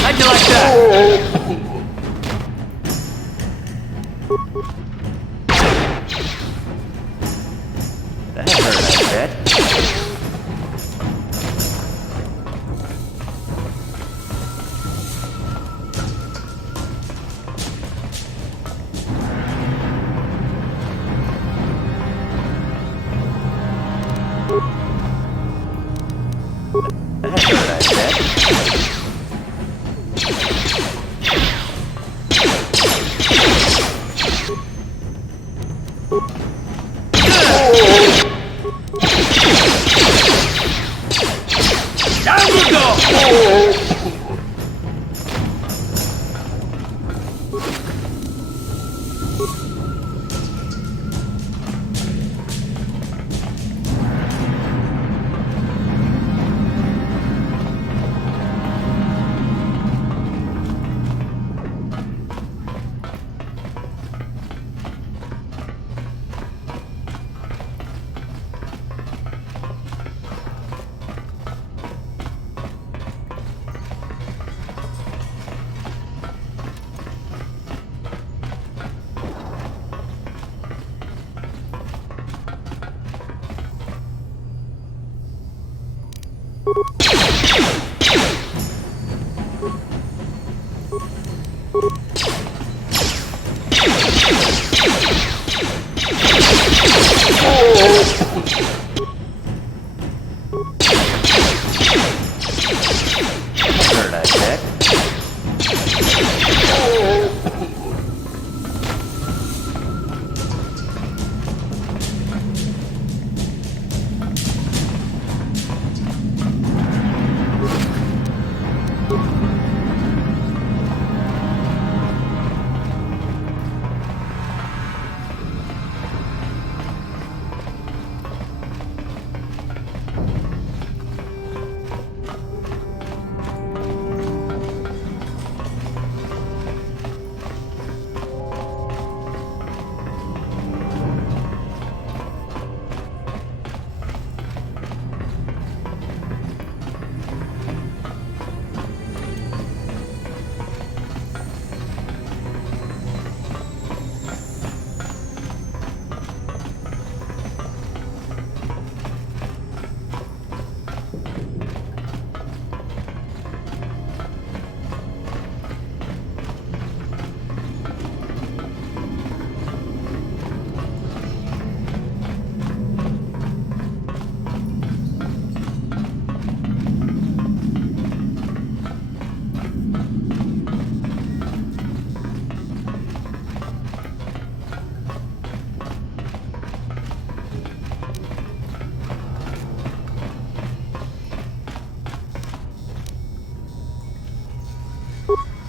How'd you like that? That hurt, I bet. That hurt, I bet.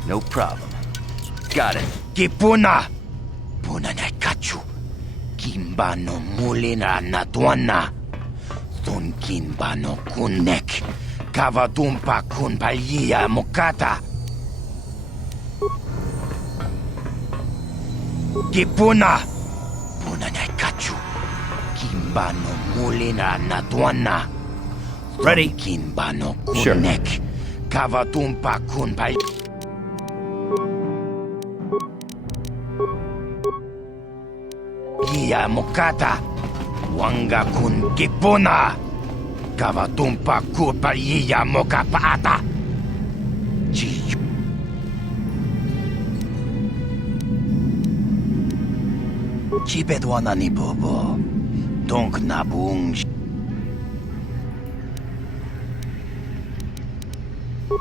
No problem. Got it. Kipuna! Puna na kachu. Kimbano mulina natuana. Thun kinbano kunnek. Kavatumpa kun palia mukata. Kipuna. Puna na kachu. Kimbano mulina natuana. Ready? Kimbano Sure. kunnek. Kavatumpa kun palia. Gia mukata. Wanga kun kipuna. Kavatumpa kupaliya mokapaata. Chiyu. Chipetwana ni bobo. Donk nabung.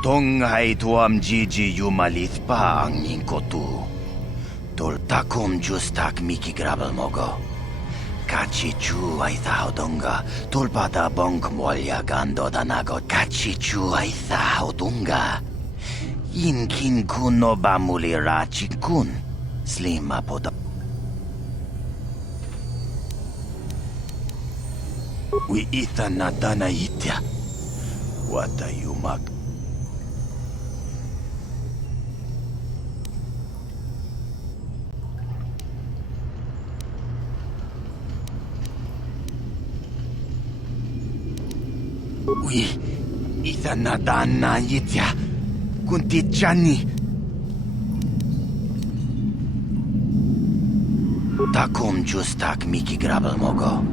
Tonghay tuam jiji yumalit pa ang ningkotu. Toltakum justak miki grabel mogo. Kachichu ay donga. Tulpata bonk molya gando danago. Kachichu ay donga. Inkin kuno bamulira chikun. Slima poda. We ita na dana itya. Wata yumak. We ita na dana itya. Kunti chani. Takum justak miki grabel mogo.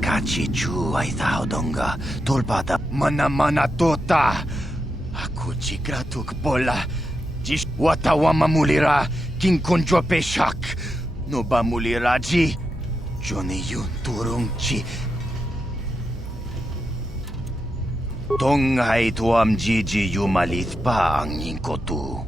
Kachichu ay donga. Tulpata mana tota. Aku chikratuk bola. Jish watawama mulira. Kinkunjo peshak. No ba mulira ji. Johnny yun turung chi. Tonghay tuam jiji yumalit pa ang ningkotu.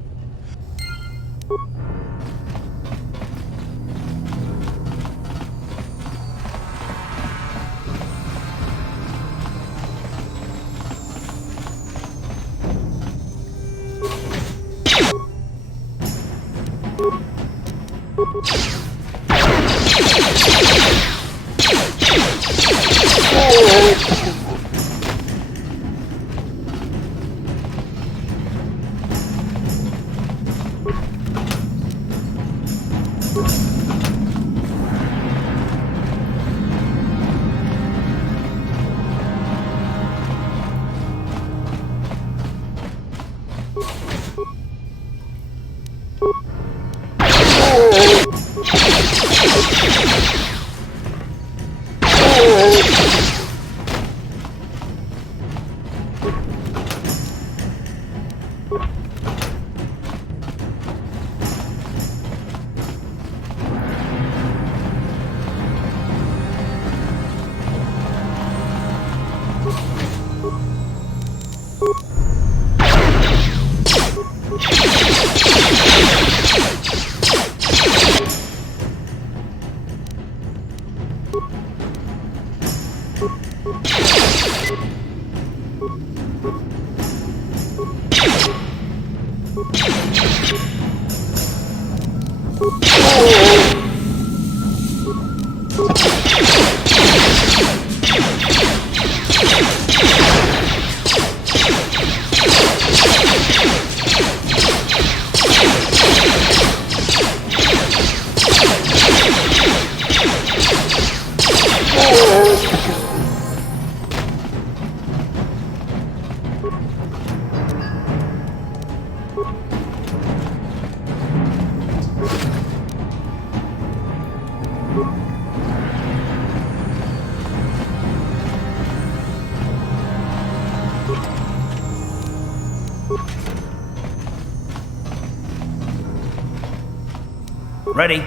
Ready?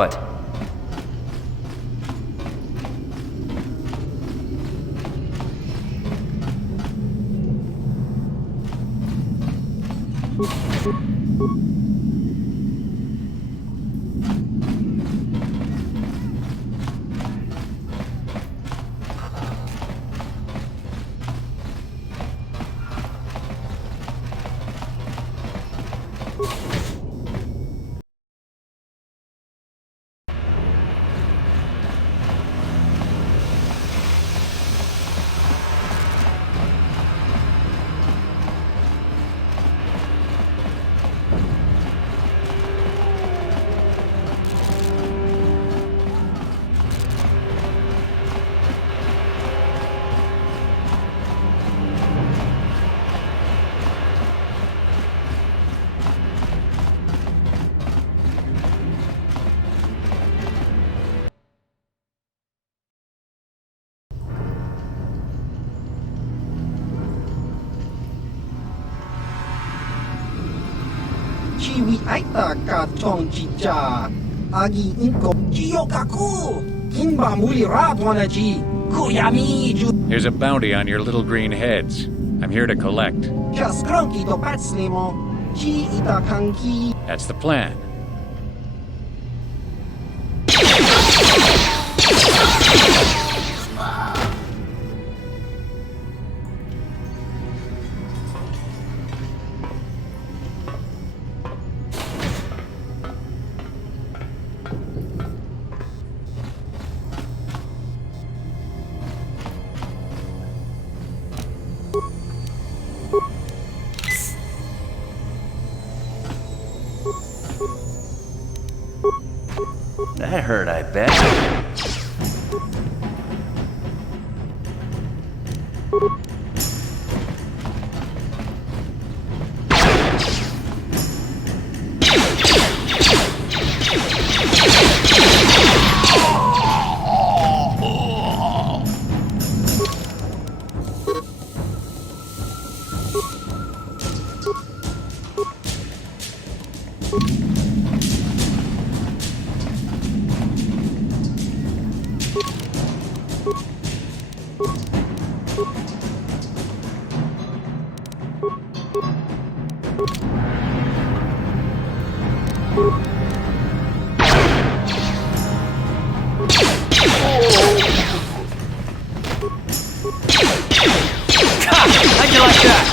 What? Chiwi aita ka tong chicha. Agi inko. Chiyokaku. Kimba muli ratwana chi. Kuyami ju. There's a bounty on your little green heads. I'm here to collect. Just cronky to patslimo. Chi ita kanki. That's the plan. That hurt, I bet. How'd you like that?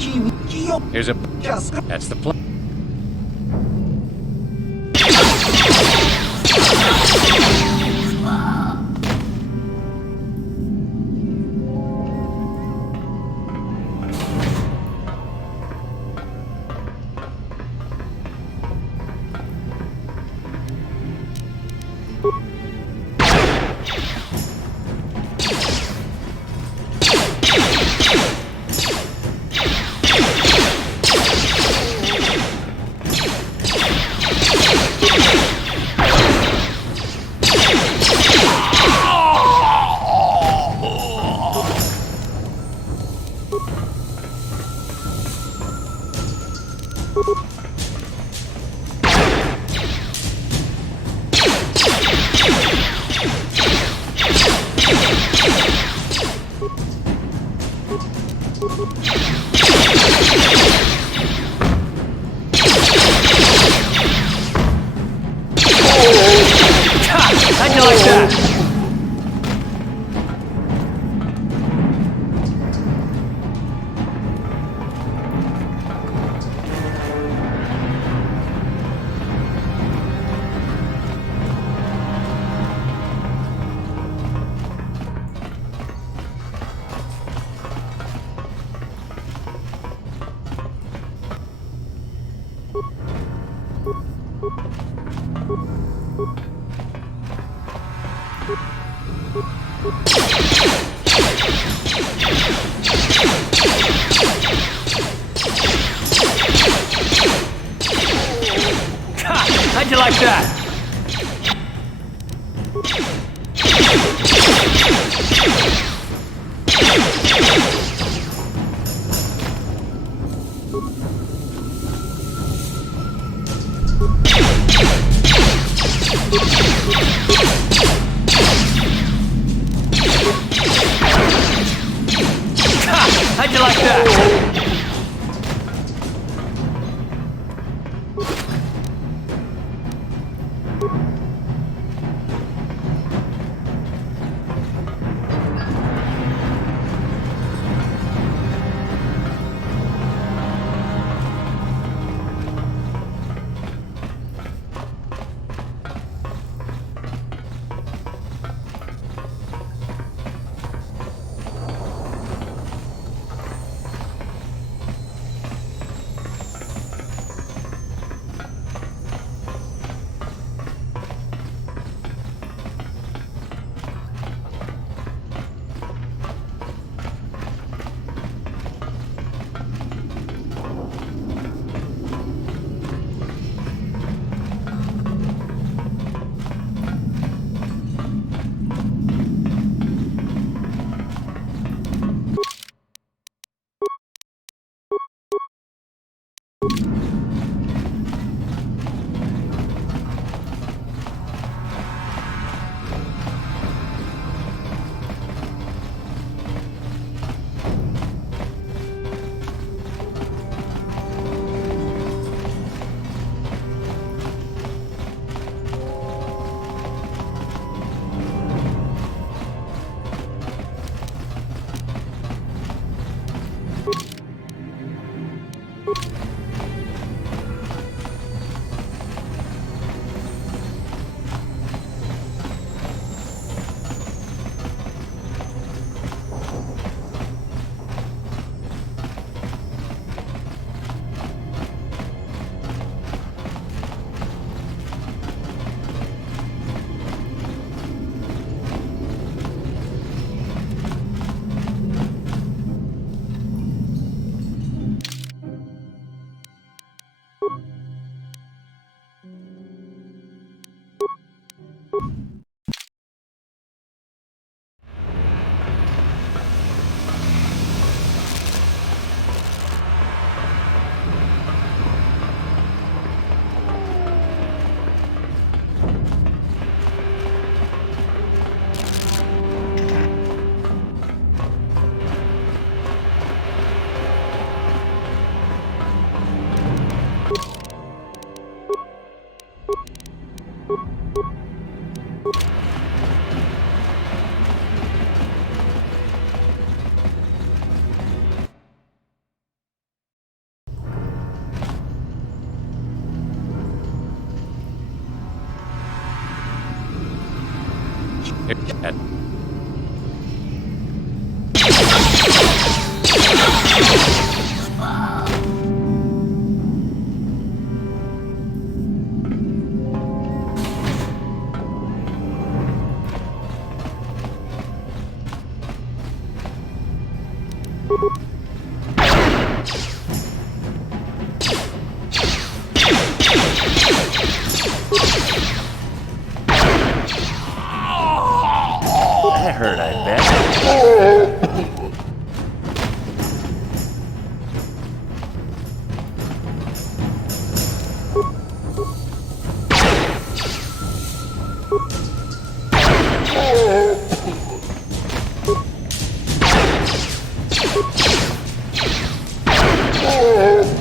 Kiwi, Kiyo, Here's a. Jaska. That's the plan. How'd you like that? How'd you like that? How'd you like that?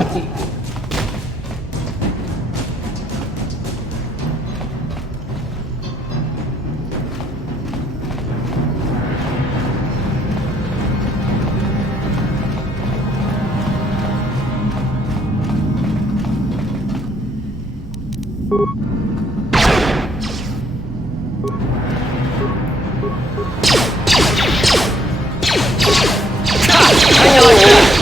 How'd you like that?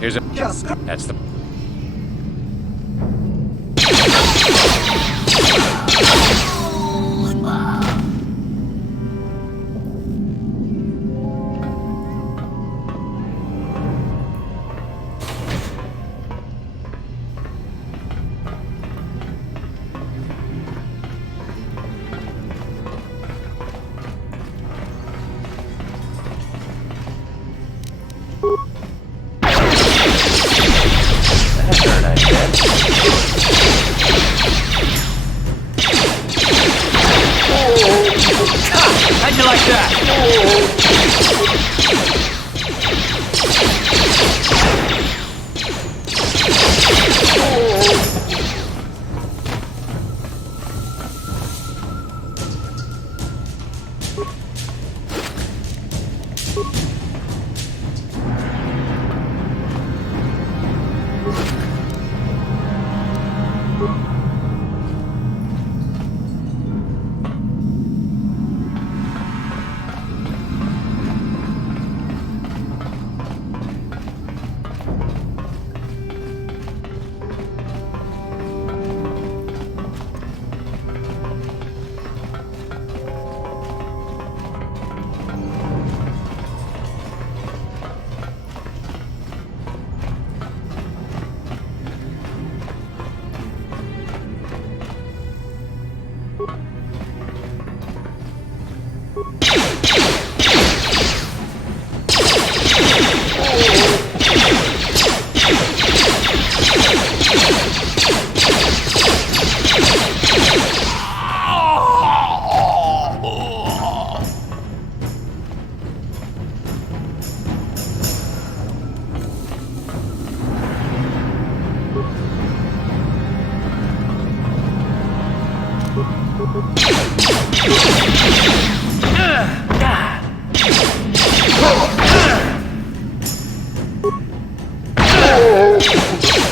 Here's a... Just That's the... How'd you like that?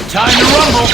Time to rumble!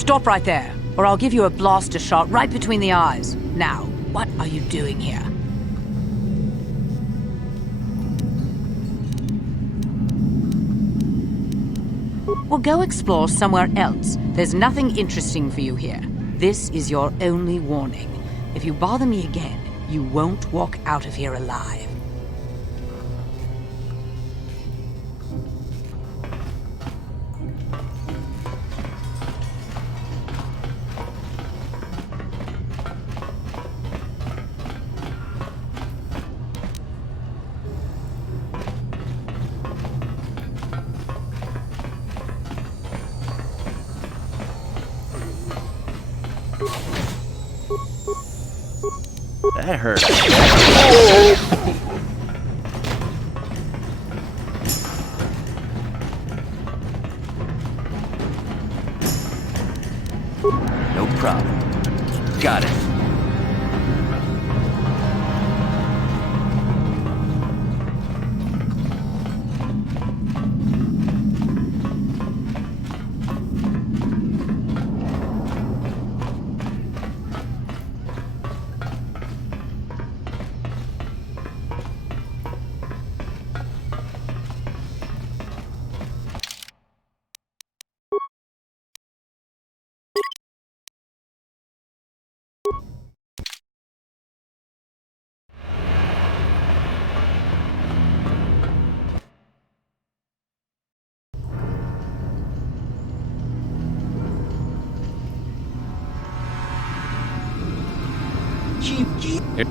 Stop right there, or I'll give you a blaster shot right between the eyes. Now, what are you doing here? Well, go explore somewhere else. There's nothing interesting for you here. This is your only warning. If you bother me again, you won't walk out of here alive. That hurt. No problem. Got it.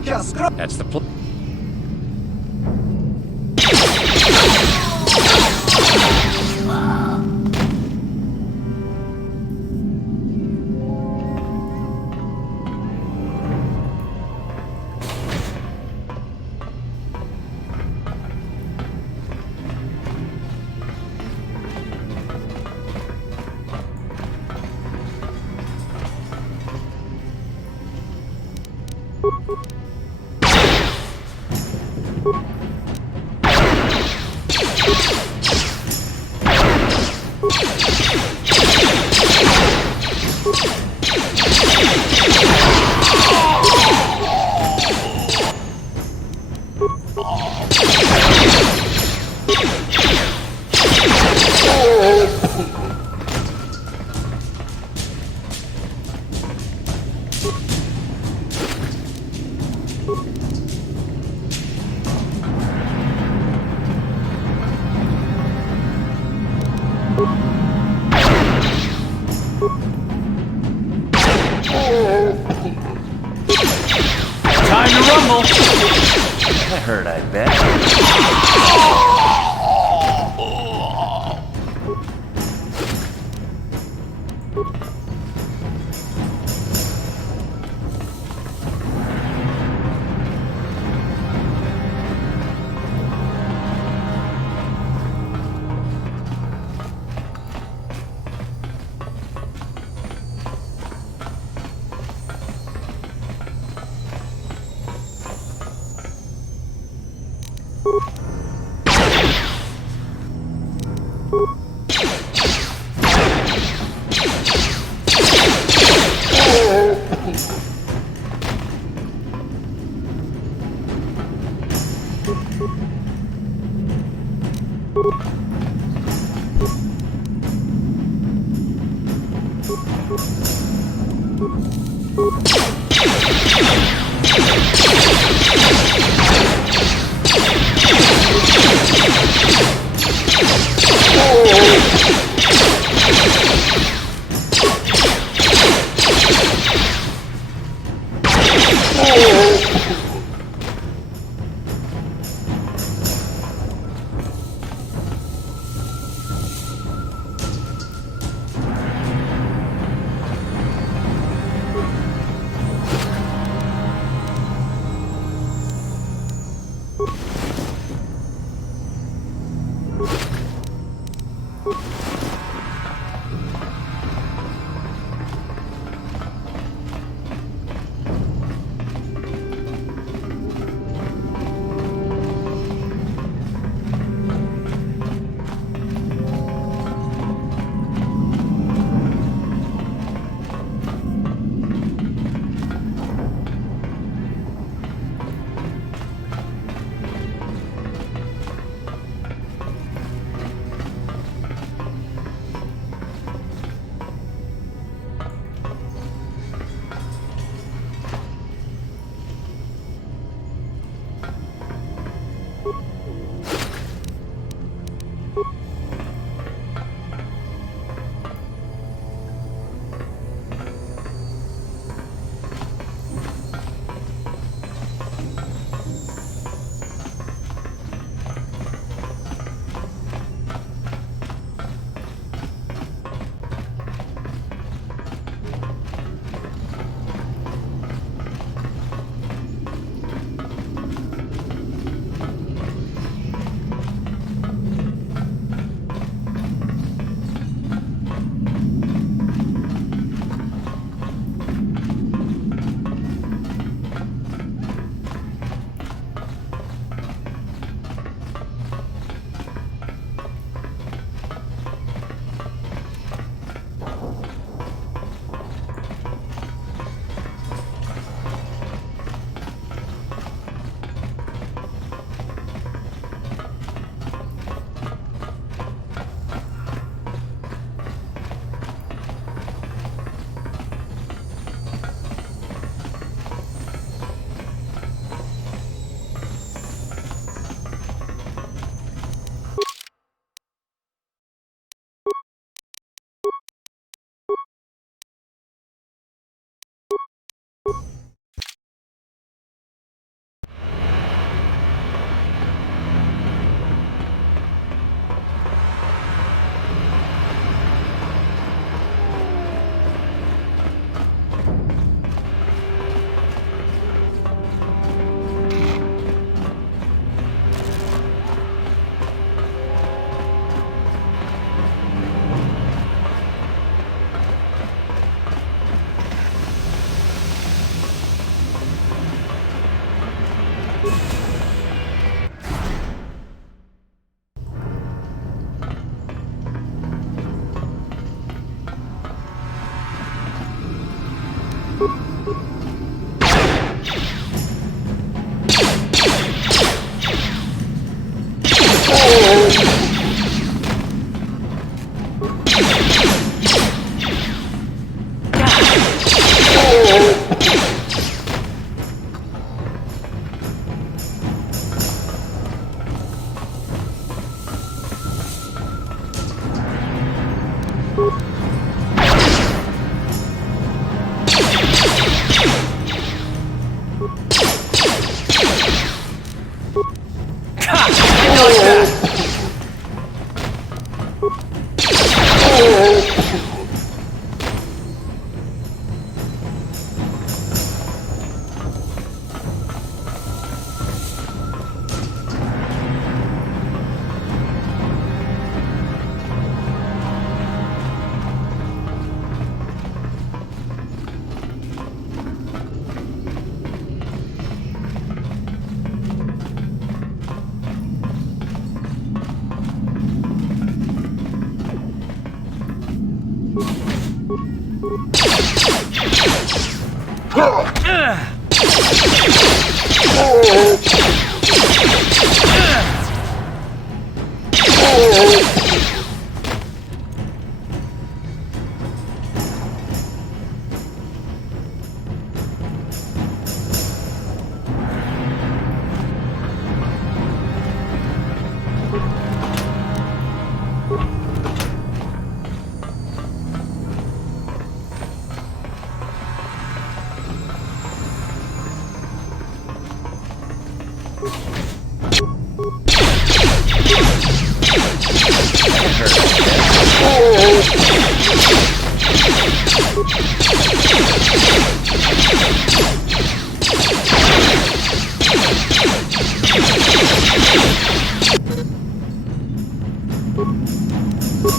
Just grab. That's the pl- Time to rumble. That hurt, I bet.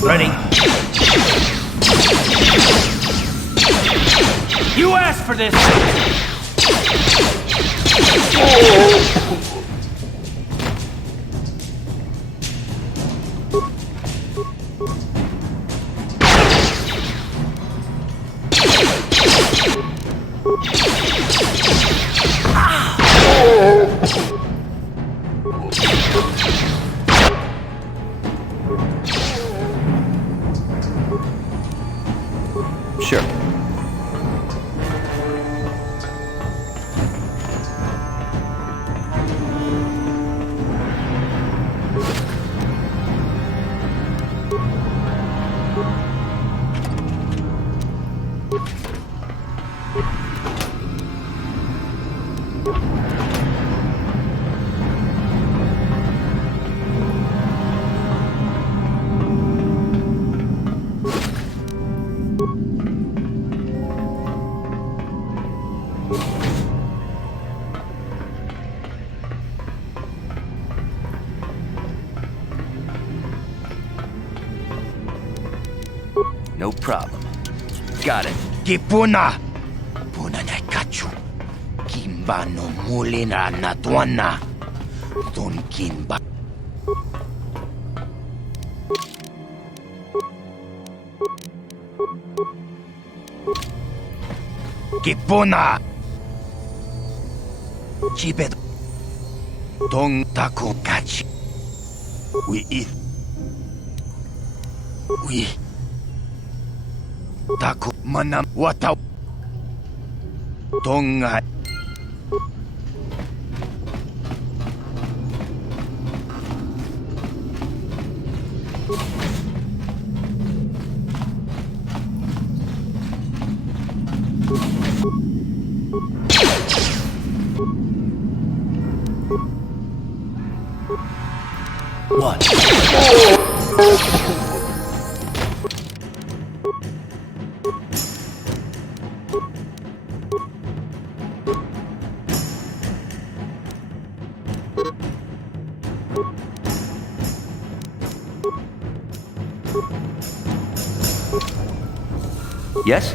Ready. You asked for this! Sure. No problem. Got it. Kipuna! Puna na kachu. Kimba no mulina na tuana. Don kimba. Kipuna! Chibedo. Don taku kachi. We eat. We. Taku manam wata. Tonga. What? Yes?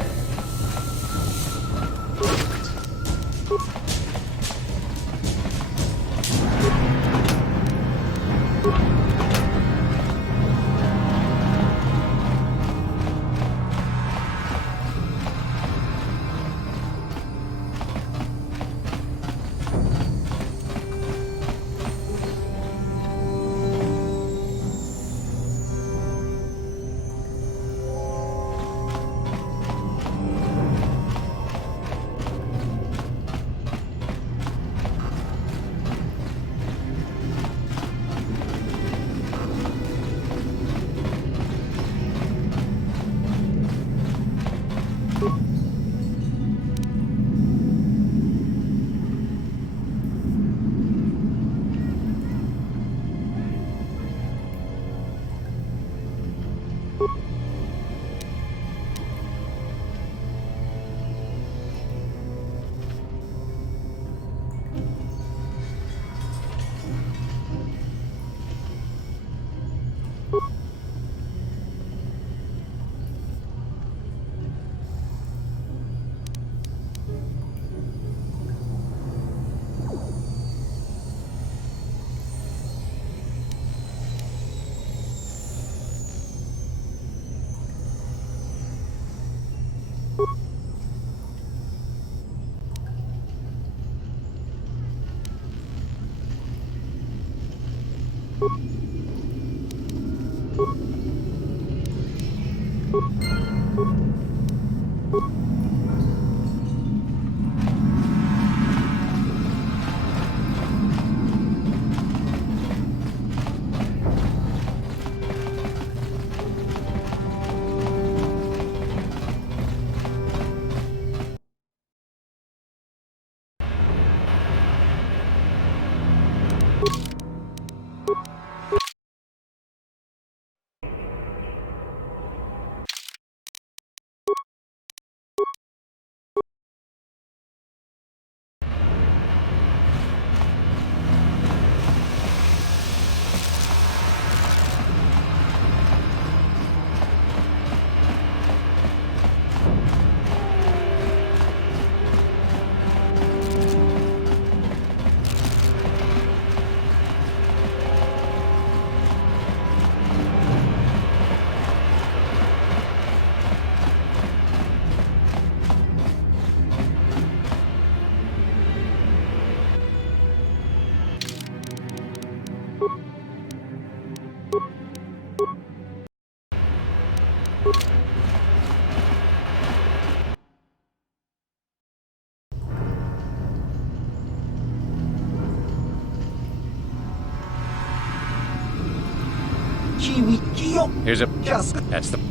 Kiwi Kiyo. Here's a... Just That's the...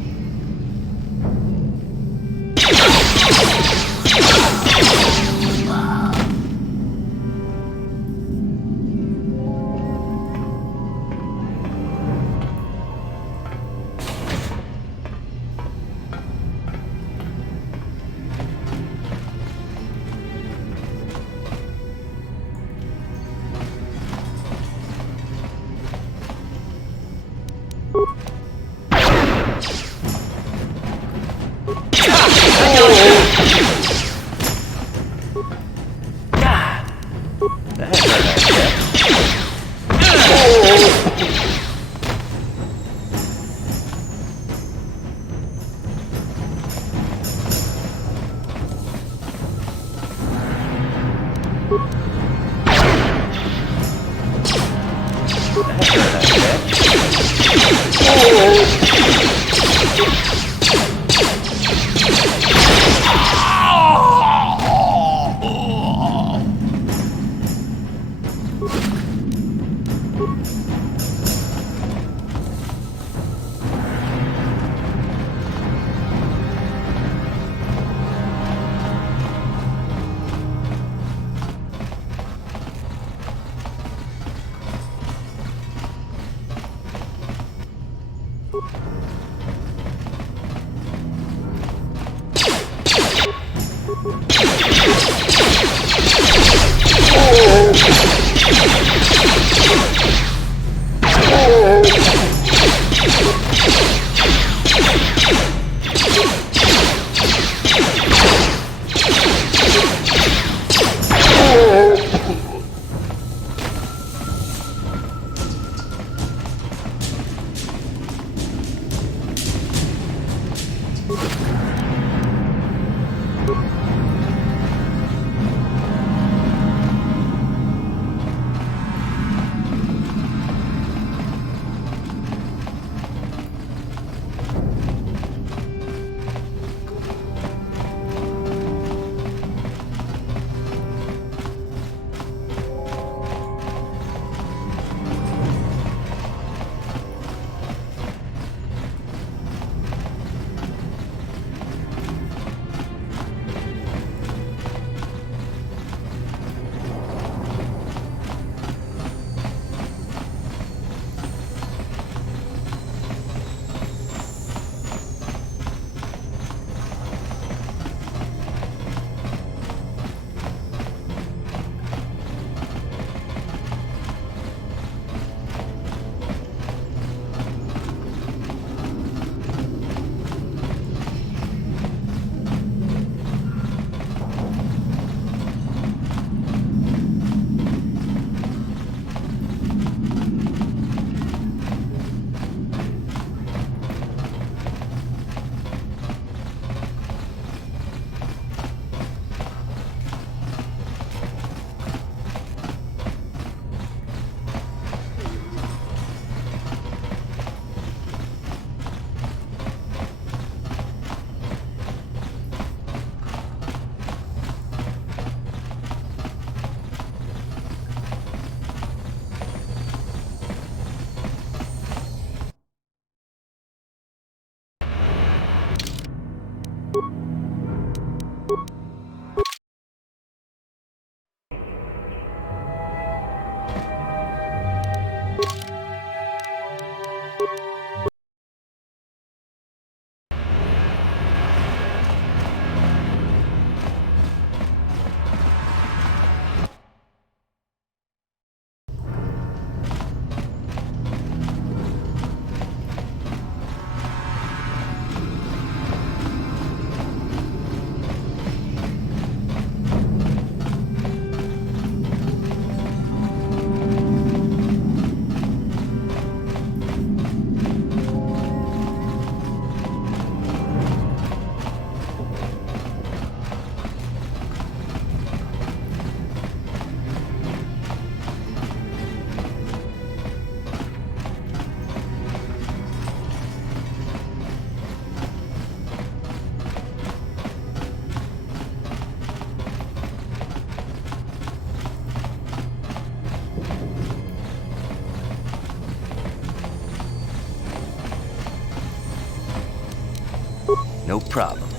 No problem.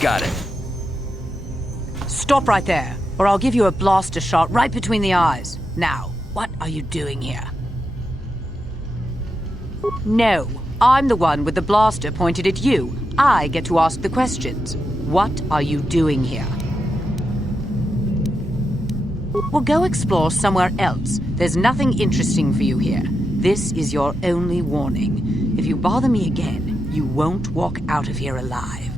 Got it. Stop right there, or I'll give you a blaster shot right between the eyes. Now, what are you doing here? No, I'm the one with the blaster pointed at you. I get to ask the questions. What are you doing here? Well, go explore somewhere else. There's nothing interesting for you here. This is your only warning. If you bother me again, you won't walk out of here alive.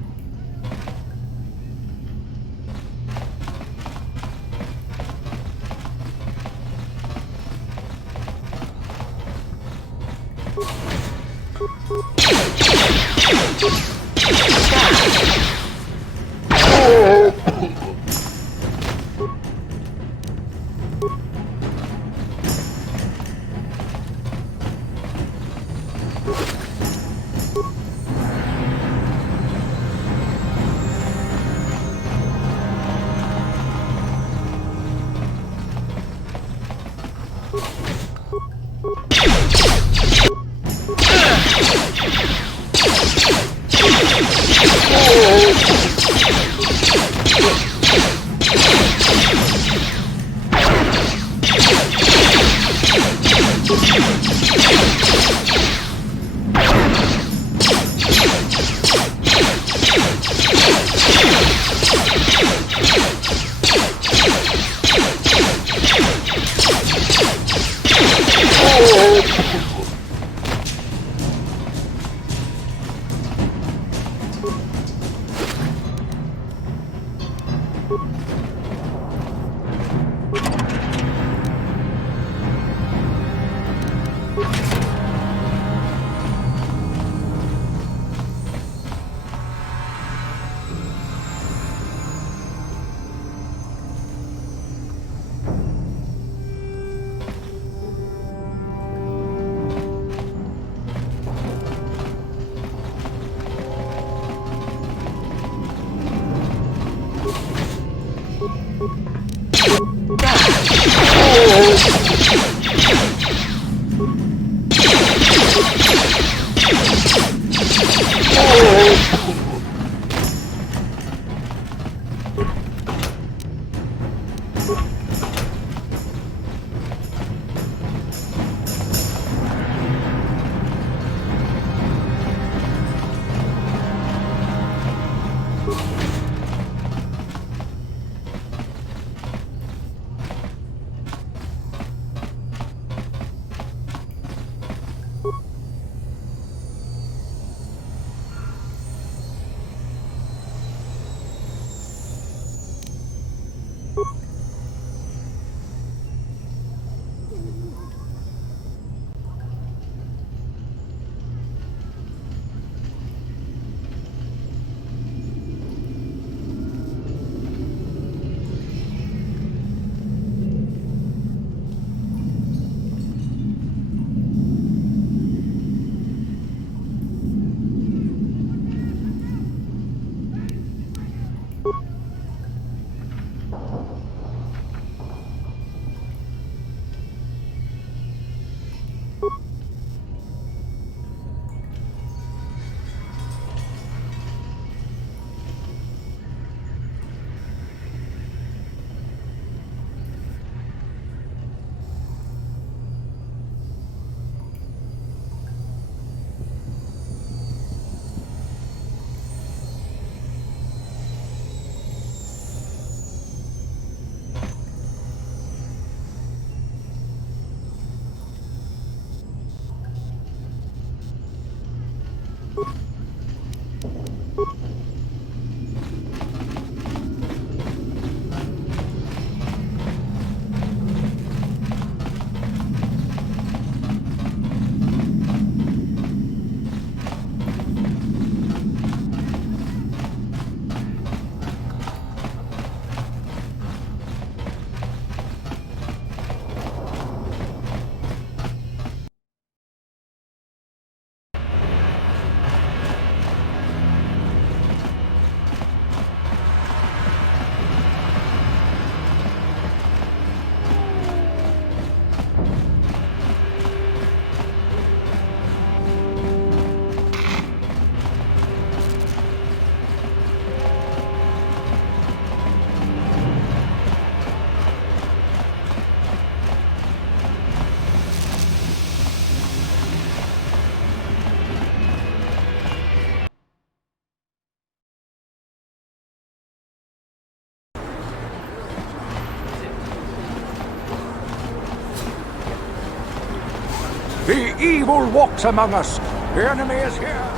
The evil walks among us. The enemy is here.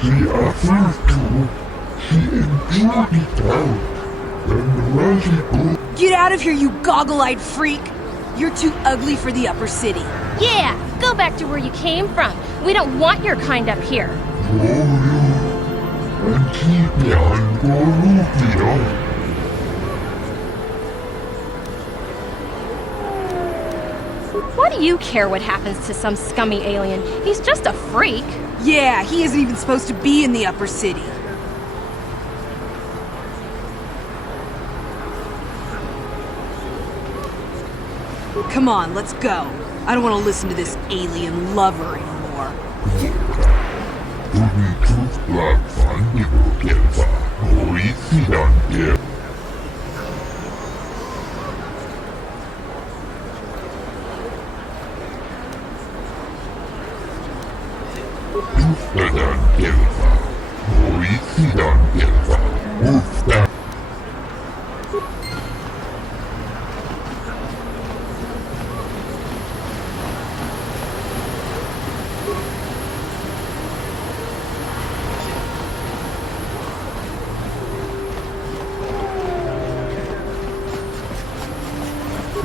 He offered to. He enjoyed it out. And let it go. Get out of here, you goggle-eyed freak! You're too ugly for the upper city. Yeah, go back to where you came from. We don't want your kind up here. And keep on going. Why do you care what happens to some scummy alien? He's just a freak. Yeah, he isn't even supposed to be in the upper city. Come on, let's go. I don't want to listen to this alien lover anymore.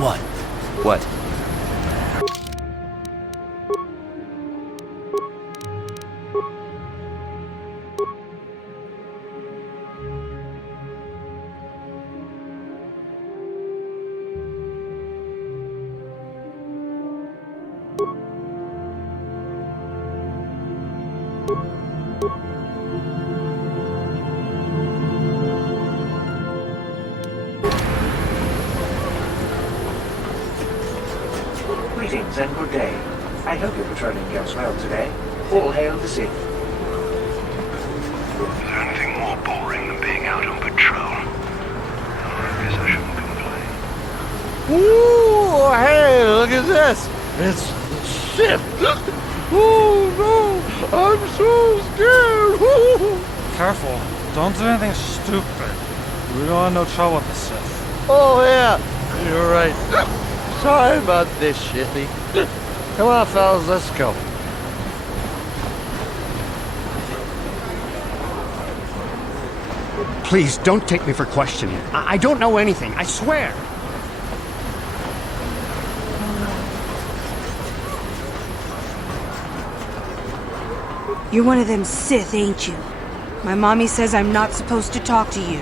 What? What? Greetings and good day. I hope you're patrolling Gels well today. All hail the Sith. Is there anything more boring than being out on patrol? I guess I shouldn't complain. Ooh, hey, look at this. It's shit. Oh, no. I'm so scared. Ooh. Careful. Don't do anything stupid. We don't want no trouble with the Sith. Oh, yeah. You're right. Sorry about this, shitty. Come on, fellas, let's go. Please, don't take me for questioning. I don't know anything, I swear. You're one of them Sith, ain't you? My mommy says I'm not supposed to talk to you.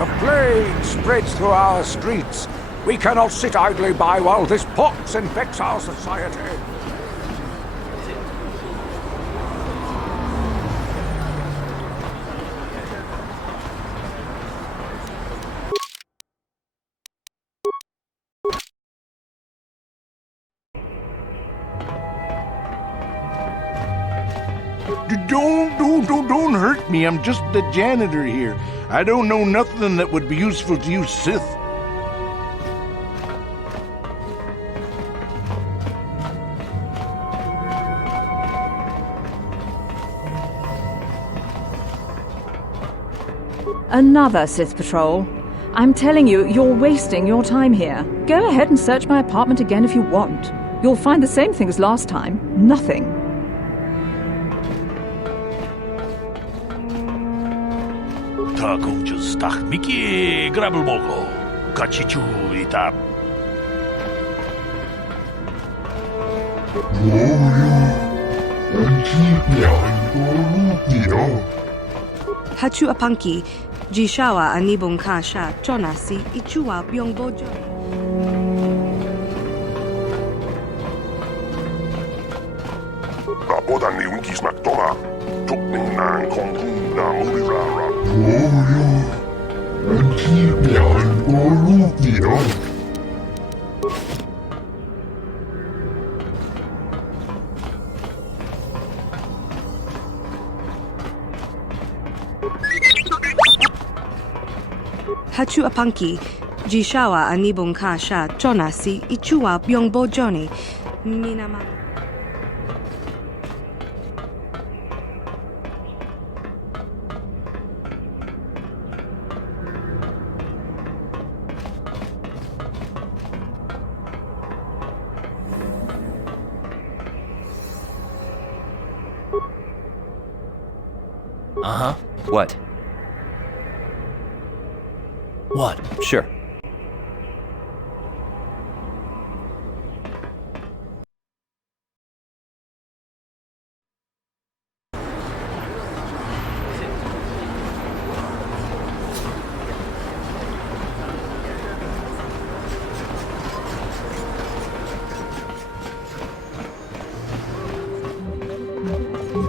A plague spreads through our streets. We cannot sit idly by while this pox infects our society. Don't hurt me. I'm just the janitor here. I don't know nothing that would be useful to you, Sith. Another Sith patrol. I'm telling you, you're wasting your time here. Go ahead and search my apartment again if you want. You'll find the same thing as last time. Nothing. Takum stak Mickey grabble moko. Kachichu itap. Hachu apanki, jishawa anibong kasha, chonasi, ichua byong bojo. Rapodan ni winkis maktoma. Tuk ning nang kong kung na mulirara. And keep on Hachu apanki. Jishawa anibong kasha. Chona si ichua byongbo joni. Minama. Uh-huh. What? What? Sure.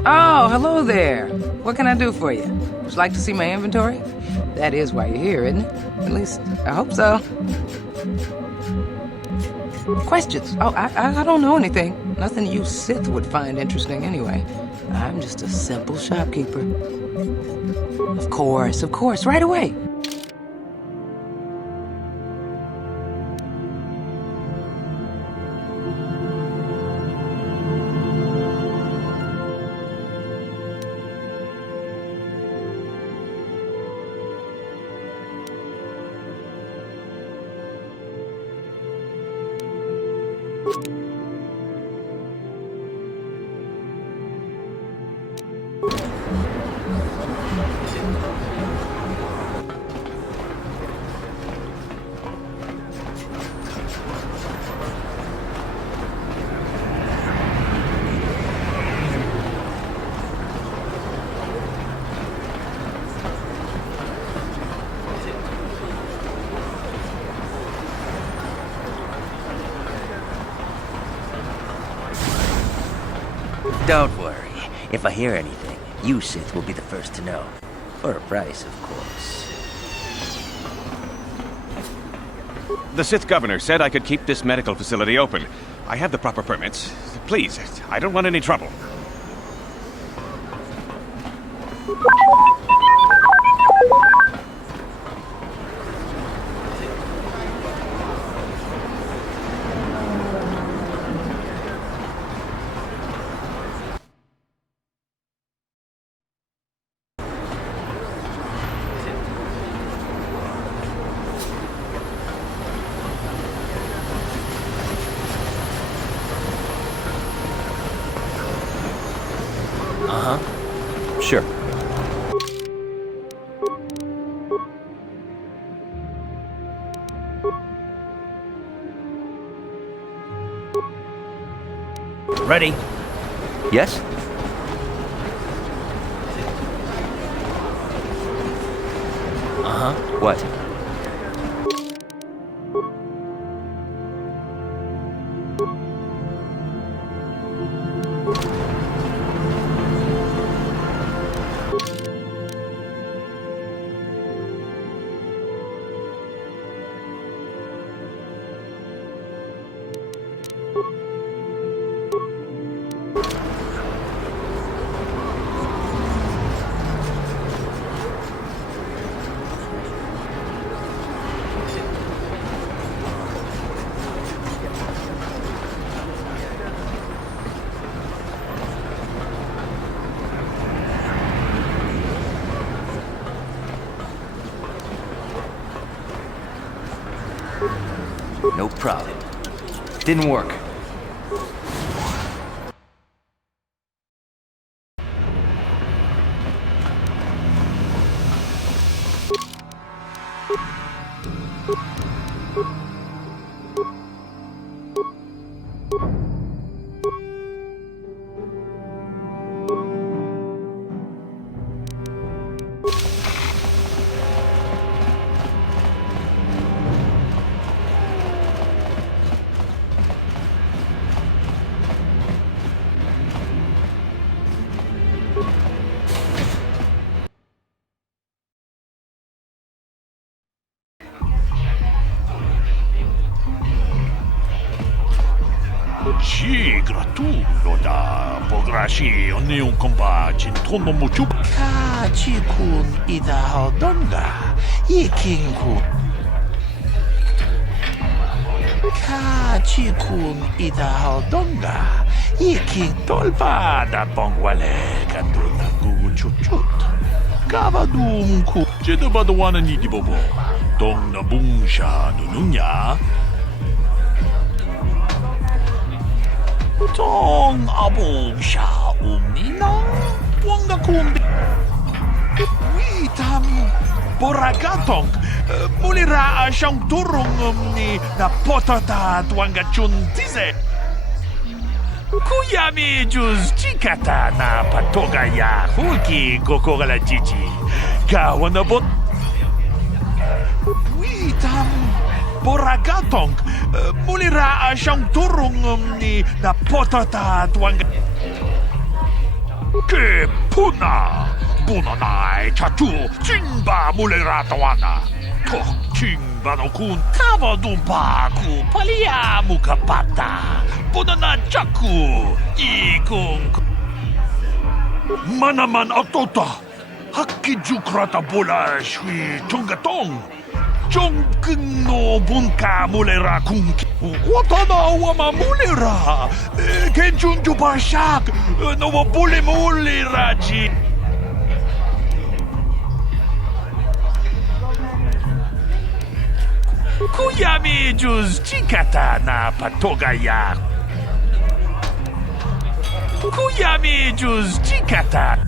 Oh, hello there. What can I do for you? Would you like to see my inventory? That is why you're here, isn't it? At least, I hope so. Questions? Oh, I don't know anything. Nothing you Sith would find interesting anyway. I'm just a simple shopkeeper. Of course, right away. Don't worry. If I hear anything, you Sith will be the first to know. For a price, of course. The Sith governor said I could keep this medical facility open. I have the proper permits. Please, I don't want any trouble. Sure. Ready? Yes? Uh-huh. What? No problem. Didn't work. Sì, gratuito da pograshi ogni un compagin tono mucho. Kachi kun ida hodonga, ikin kun. Kachi kun ida hodonga, ikin tolpa da bongwale kanduna guguchuchut. Kavadum ku jedabadwana ni dibobo, dong na bungsha nununya. Tong abong siya umnina wanga kundi witam boragatong mulira siyang turong ni na potata tuanga chuntize kuyami juz chikata na patogaya hulki kokogala chichi gawana bot witam boragatong mulira siyang turong ni na potata tuanga ke puna bunanay chatu chingba mulira tawana tok chingba no kun kavadumpa ku palia mukapata bunana chaku ikung manaman autota hakijukrata bola shui chungatong Jongkeng no bunka mulera kungki. Watana wama mulera. Kenjun jubashak. No wabule mulera ji. Kuyami juz chikata na patogaya. Kuyami juz chikata.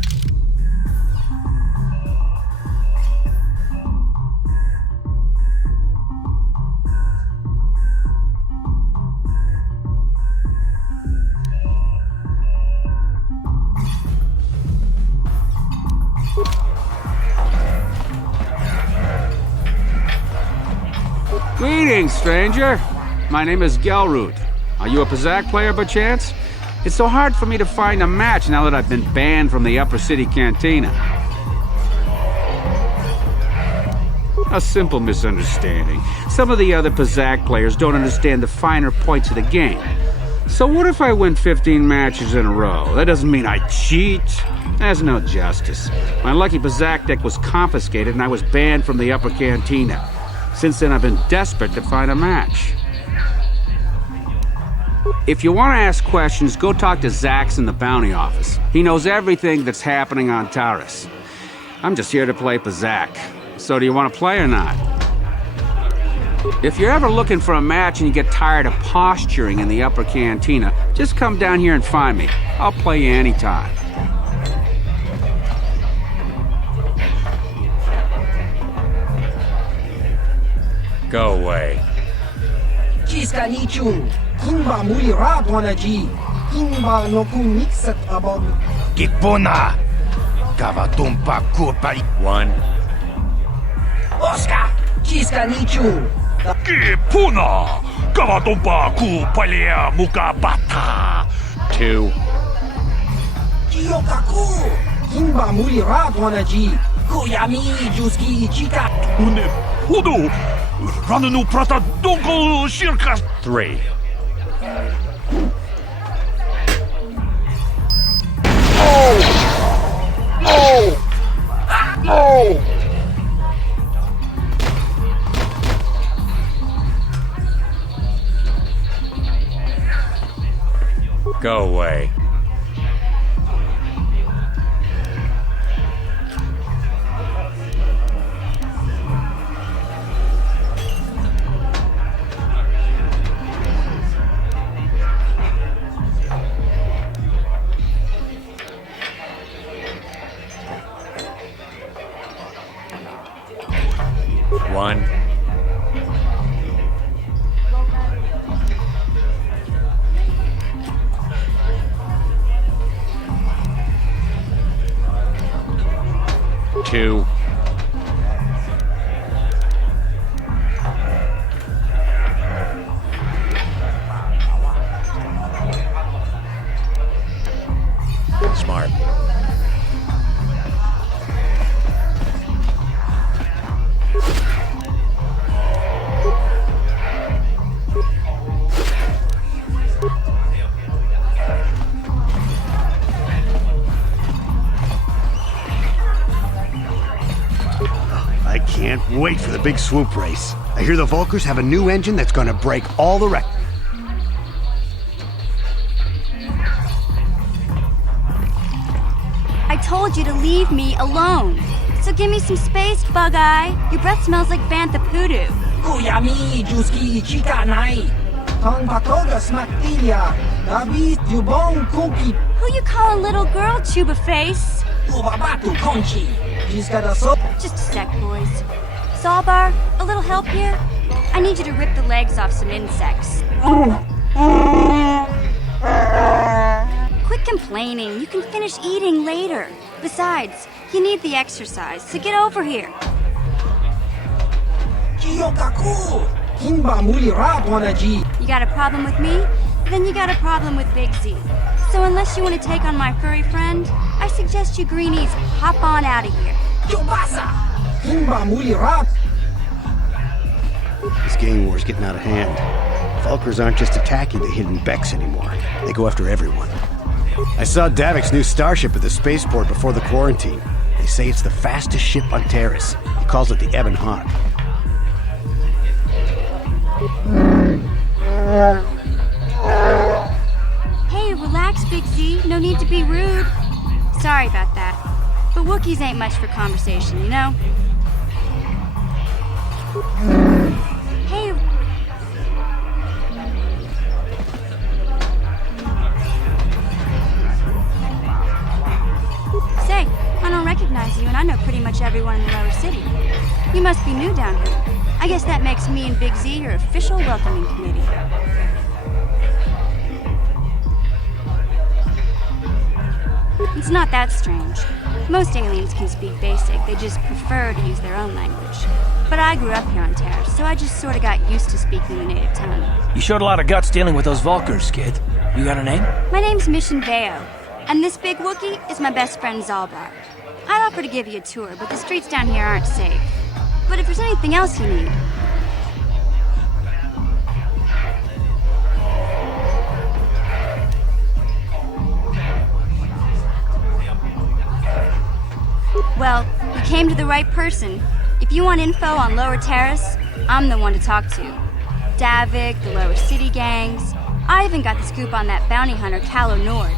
Greetings, stranger. My name is Gelrud. Are you a Pizak player by chance? It's so hard for me to find a match now that I've been banned from the Upper City Cantina. A simple misunderstanding. Some of the other Pizak players don't understand the finer points of the game. So what if I win 15 matches in a row? That doesn't mean I cheat. There's no justice. My lucky Pizak deck was confiscated and I was banned from the Upper Cantina. Since then, I've been desperate to find a match. If you want to ask questions, go talk to Zax in the bounty office. He knows everything that's happening on Taurus. I'm just here to play Pizak. So do you want to play or not? If you're ever looking for a match and you get tired of posturing in the Upper Cantina, just come down here and find me. I'll play you anytime. Go away. Chiska nichun, kimba mulira dwanaji, kimba no kumixat about. Kipona, kavatumpa kupali. One. Oscar, chiska nichun. Kipona, kavatumpa kupali mukabata. Two. Kiyokaku, kimba mulira dwanaji, kuyami juski ichika. Une, hudu. Ranunu prata donko shirka. Three. Go away. One. Two. Smart. wait for the big swoop race. I hear the Volkers have a new engine that's gonna break all the records. I told you to leave me alone. So give me some space, Bug-Eye. Your breath smells like Bantha Poodoo. Kuyami Juski Chika Nai. Tong Patoga Smaktilia. David Dubon Cookie. Who you calling little girl, Chuba Face? Ubabatu Conchi. She's got a soap. Just a sec, boys. Zalbar, a little help here? I need you to rip the legs off some insects. Quit complaining. You can finish eating later. Besides, you need the exercise, so get over here. Kiyokaku. Kimba Muli Radwanaji. You got a problem with me? Then you got a problem with Big Z. So unless you want to take on my furry friend, I suggest you greenies hop on out of here. Yobasa. Kimba Muli Rad. This gang war's getting out of hand. Volkers aren't just attacking the hidden Becks anymore. They go after everyone. I saw Davik's new starship at the spaceport before the quarantine. They say it's the fastest ship on Terrace. He calls it the Ebon Hawk. Hey, relax, Big Z. No need to be rude. Sorry about that. But Wookiees ain't much for conversation, you know? Hey. Say, I don't recognize you, and I know pretty much everyone in the lower city. You must be new down here. I guess that makes me and Big Z your official welcoming committee. It's not that strange. Most aliens can speak basic, they just prefer to use their own language. But I grew up here on Terrace, so I just sort of got used to speaking the native tongue. You showed a lot of guts dealing with those Volkers, kid. You got a name? My name's Mission Veo, and this big Wookiee is my best friend Zalbar. I'd offer to give you a tour, but the streets down here aren't safe. But if there's anything else you need... Well, you came to the right person. If you want info on Lower Terrace, I'm the one to talk to. Davik, the Lower City gangs. I even got the scoop on that bounty hunter, Calo Nord.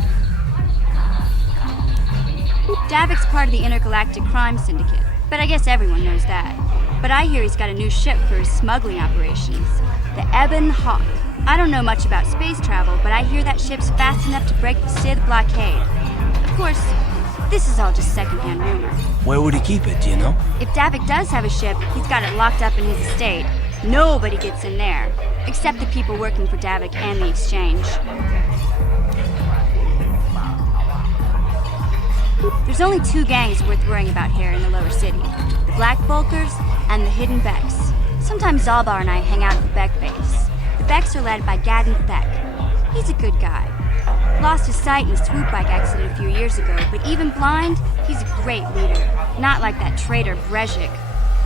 Davik's part of the Intergalactic Crime Syndicate, but I guess everyone knows that. But I hear he's got a new ship for his smuggling operations, the Ebon Hawk. I don't know much about space travel, but I hear that ship's fast enough to break the Sith blockade. Of course, this is all just secondhand rumor. Where would he keep it, do you know? If Davik does have a ship, he's got it locked up in his estate. Nobody gets in there, except the people working for Davik and the Exchange. There's only two gangs worth worrying about here in the Lower City. The Black Volkers and the Hidden Becks. Sometimes Zalbar and I hang out at the Beck base. The Becks are led by Gadden Thek. He's a good guy. Lost his sight in a swoop bike accident a few years ago, but even blind, he's a great leader. Not like that traitor Brezhik.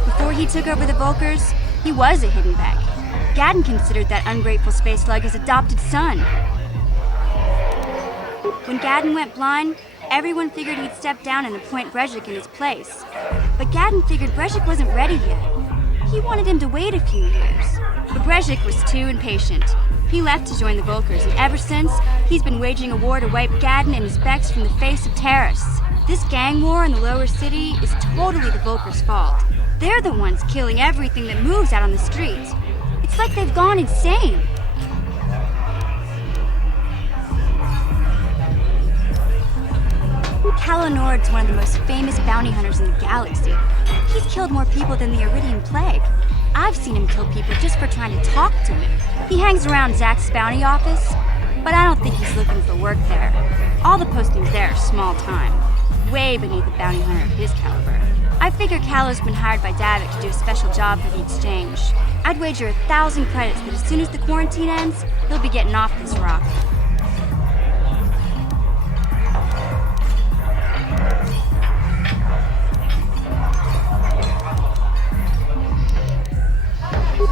Before he took over the Volkers, he was a Hidden Beck. Gadden considered that ungrateful space slug his adopted son. When Gadden went blind, everyone figured he'd step down and appoint Brezhik in his place. But Gadden figured Brezhik wasn't ready yet. He wanted him to wait a few years. But Brezhik was too impatient. He left to join the Volkers, and ever since, he's been waging a war to wipe Gadden and his Becks from the face of Terrace. This gang war in the Lower City is totally the Volkers' fault. They're the ones killing everything that moves out on the streets. It's like they've gone insane. Calo Nord's one of the most famous bounty hunters in the galaxy. He's killed more people than the Iridian Plague. I've seen him kill people just for trying to talk to him. He hangs around Zack's bounty office, but I don't think he's looking for work there. All the postings there are small time, way beneath a bounty hunter of his caliber. I figure Calo's been hired by Davik to do a special job for the Exchange. I'd wager 1,000 credits that as soon as the quarantine ends, he'll be getting off this rock.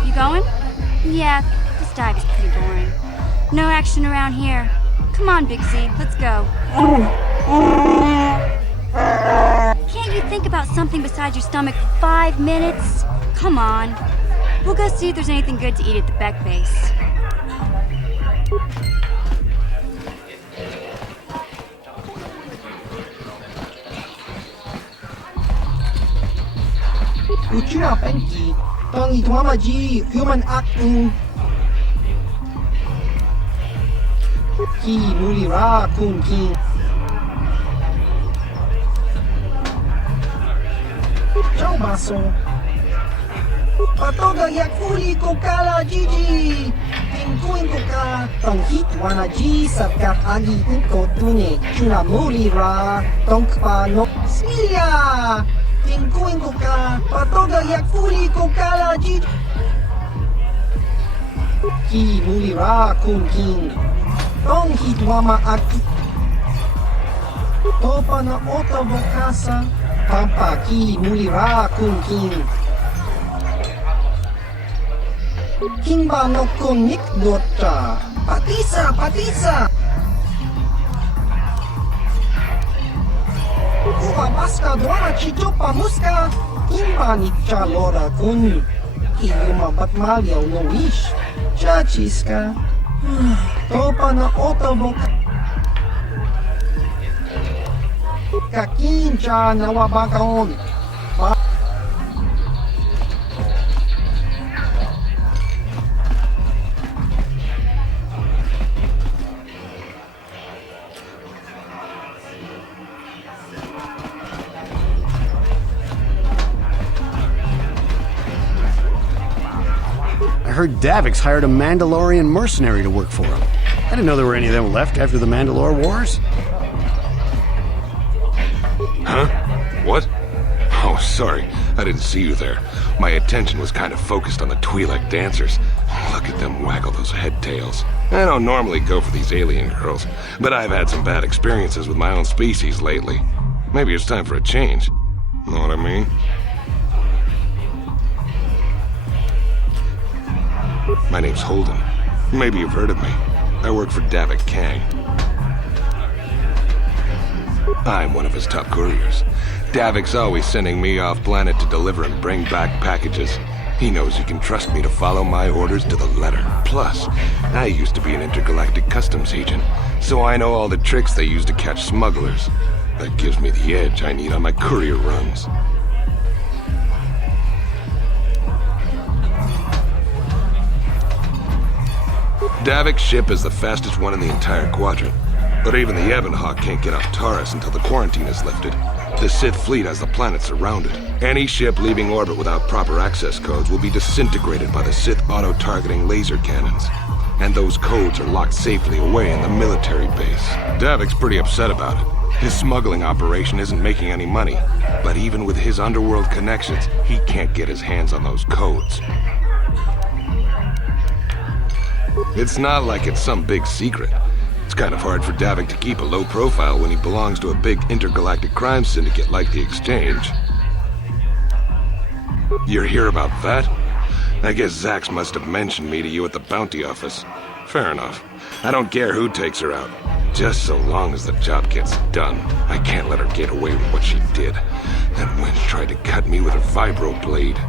You going? Yeah, this dive is pretty boring. No action around here. Come on, Big Z, let's go. Can't you think about something besides your stomach for 5 minutes? Come on. We'll go see if there's anything good to eat at the Beck base. Uchina Penki, Tongi Tuamaji, human acting. Ki Mulira Kun King. Ciao Baso. Patoga Yakuli Kokala Gigi. Tinkuin Koka, Tong Hit Wanaji, Sabkat Agi Inko Tune, Chuna Mulira, Tongpa no Smilia. Tinkuin Koka, Patoga Yakuli Kokala Gigi. Ki Mulira Kun King. Tong Hitwama Aki Topa na Ota Bokasa Pampa Ki Mulira Kun King Kimba no Kunik Dota Patisa Patisa Uwa Baska Dwana Chichopa Muska Kimba Nicha Lora Kun Kiyuma Batmalyaw no Wish Chachiska Topa na otobok Kakincha na wabakaon I heard Davix hired a Mandalorian mercenary to work for him. I didn't know there were any of them left after the Mandalore Wars. Huh? What? Oh, sorry. I didn't see you there. My attention was kind of focused on the Twi'lek dancers. Look at them waggle those head tails. I don't normally go for these alien girls, but I've had some bad experiences with my own species lately. Maybe it's time for a change. Know what I mean? My name's Holden. Maybe you've heard of me. I work for Davik Kang. I'm one of his top couriers. Davik's always sending me off planet to deliver and bring back packages. He knows he can trust me to follow my orders to the letter. Plus, I used to be an intergalactic customs agent, so I know all the tricks they use to catch smugglers. That gives me the edge I need on my courier runs. Davik's ship is the fastest one in the entire quadrant. But even the Ebonhawk can't get off Taurus until the quarantine is lifted. The Sith fleet has the planet surrounded. Any ship leaving orbit without proper access codes will be disintegrated by the Sith auto-targeting laser cannons. And those codes are locked safely away in the military base. Davik's pretty upset about it. His smuggling operation isn't making any money. But even with his underworld connections, he can't get his hands on those codes. It's not like it's some big secret. It's kind of hard for Davik to keep a low profile when he belongs to a big intergalactic crime syndicate like the Exchange. You're here about that? I guess Zax must have mentioned me to you at the bounty office. Fair enough. I don't care who takes her out. Just so long as the job gets done. I can't let her get away with what she did. That wench tried to cut me with her vibro blade.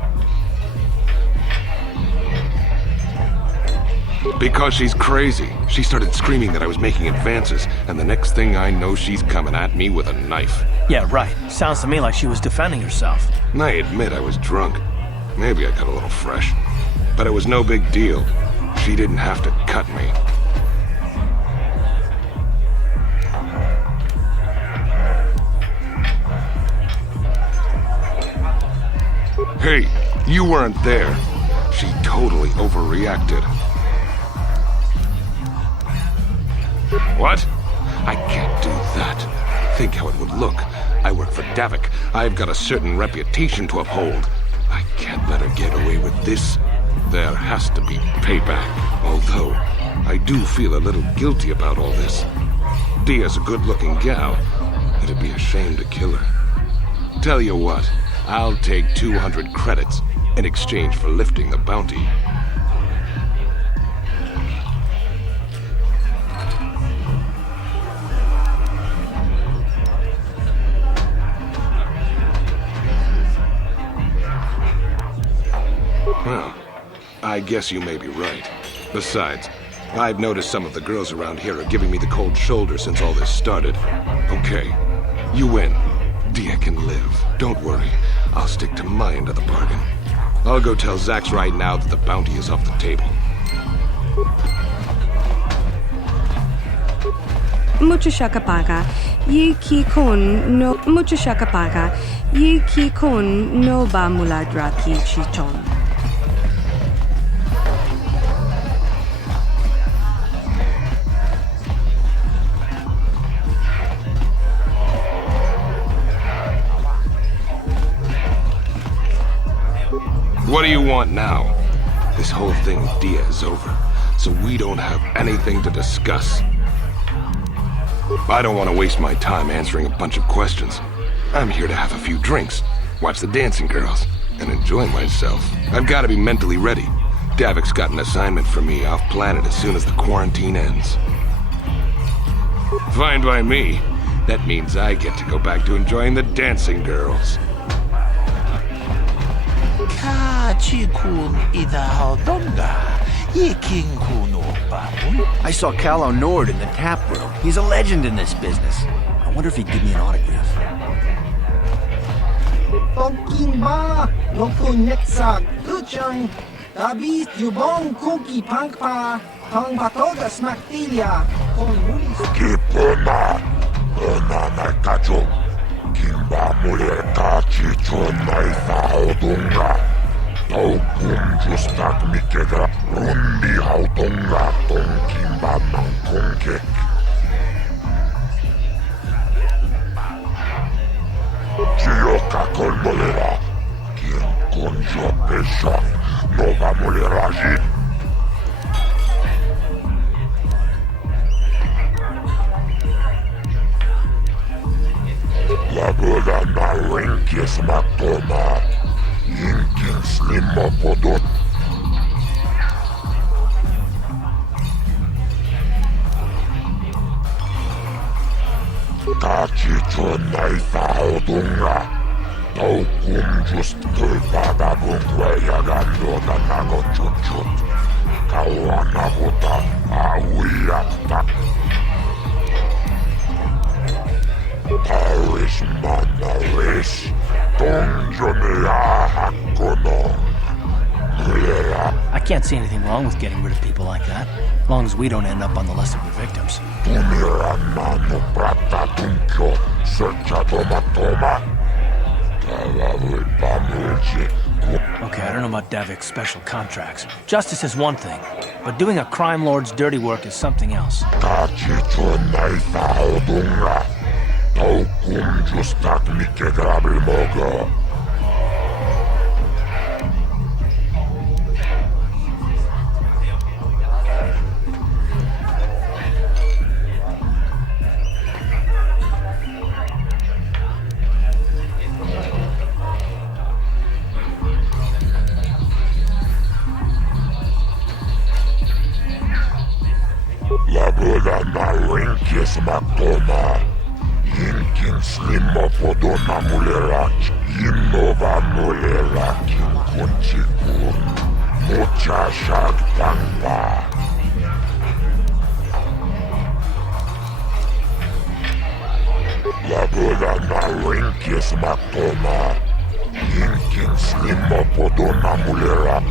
Because she's crazy. She started screaming that I was making advances, and the next thing I know, she's coming at me with a knife. Yeah, right. Sounds to me like she was defending herself. I admit I was drunk. Maybe I got a little fresh. But it was no big deal. She didn't have to cut me. Hey, you weren't there. She totally overreacted. What? I can't do that. Think how it would look. I work for Davik. I've got a certain reputation to uphold. I can't let her get away with this. There has to be payback. Although, I do feel a little guilty about all this. Dia's a good-looking gal. It'd be a shame to kill her. Tell you what, I'll take 200 credits in exchange for lifting the bounty. I guess you may be right. Besides, I've noticed some of the girls around here are giving me the cold shoulder since all this started. Okay, you win. Dia can live. Don't worry. I'll stick to my end of the bargain. I'll go tell Zax right now that the bounty is off the table. Mucho shaka paga. Yi ki kun no mucho shaka paga. Yi ki kun no ba muladra ki chichon. What do you want now? This whole thing with Dia is over, so we don't have anything to discuss. I don't want to waste my time answering a bunch of questions. I'm here to have a few drinks, watch the dancing girls, and enjoy myself. I've got to be mentally ready. Davik's got an assignment for me off-planet as soon as the quarantine ends. Fine by me. That means I get to go back to enjoying the dancing girls. I saw Calo Nord in the tap room. He's a legend in this business. I wonder if he'd give me an autograph. Tonkin ba, Lokunetsa, Luchang, David Yubong Kunki Pankpa, Tong Patoga Smaktilia, Konmulis. Kipona, Onanakacho, Kimba Muleta Chichon Naisa Odunga. Taukum justak mikega, Rundi Hautonga, Ton Kimba Mankonke. Chioka Kolmolera, Kien Konjo Pesha, Nova Moleraji. La boda na Rinkis Matoma, Yinkin Slimma Podot. Tachicho Naisa Odunga, Taukum just Tulpada Bungwaya Gando Nago Chuchut, Kawana Bota, Awiakta. Parish Manaris, Donjonia Hakono. I can't see anything wrong with getting rid of people like that, as long as we don't end up on the list of the victims. Okay, I don't know about Davik's special contracts. Justice is one thing, but doing a crime lord's dirty work is something else. La boda na Rinkis Matoma, Yinkin Slimma Podona Mulerak, Yinnova Mulerak, Kunchikun, Mucha Shag Pangpa. La boda na Rinkis Matoma, Yinkin Slimma Podona Mulerak.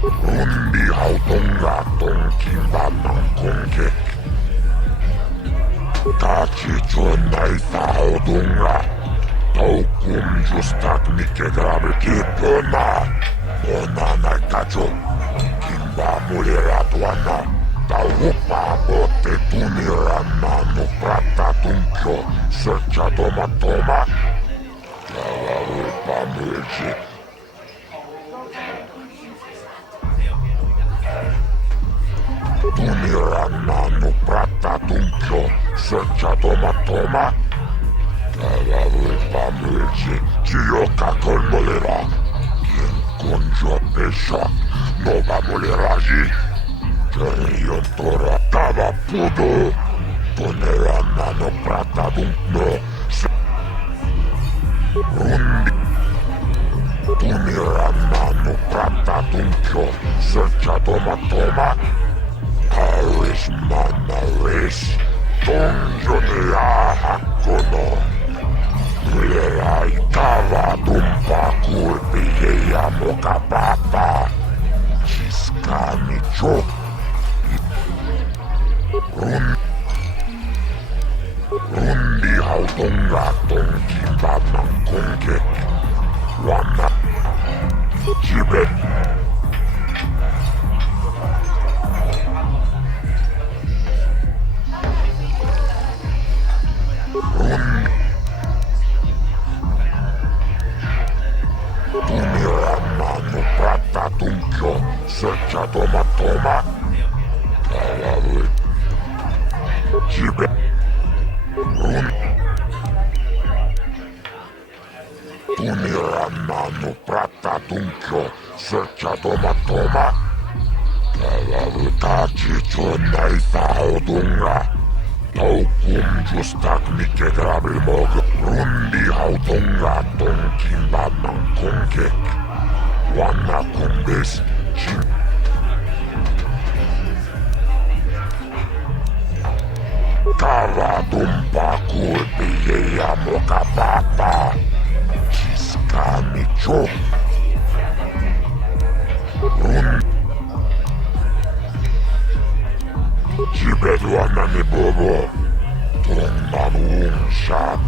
Rundi Hautonga Tonkimba Nankongek. Tachicho Naisa Hautonga. Taukum Justak Mikegrabe Kipona. Onana Kacho. Kimba Mulera Tuana. Taupa Bote Tunira Nano Prata Tunkyo. Searcha Toma Toma. Taupa Mulchi. Tunirannano prata tunkyo, searcha toma toma. Tavarupa mulci, chioka kolmolera. Kien konjo pesha, nova moleraji. Janion tora tava pudo. Tunirannano prata tunkyo. Rundi. tomat. Paris manaris. Donjonia hakkono. Tulerai kava tumpa kurpije ja moka papa. Chiskani chok. Rundi hautonga tonkin batman konkek. Wana. Jibet. Tumiranmanu prata tunkio, searcha toma. Talawi. Jibe. Tumiranmanu prata tunkio, searcha toma. Talawi tachi chonai fahodunga. Taukum justak mikke grabil mog. Rundi hautonga tonkin batman konkek. Wana kumbis. Kava tumpa kurpije ja moka papa. Chiskani chok. Jibet wana ni bobo. Tongan shak.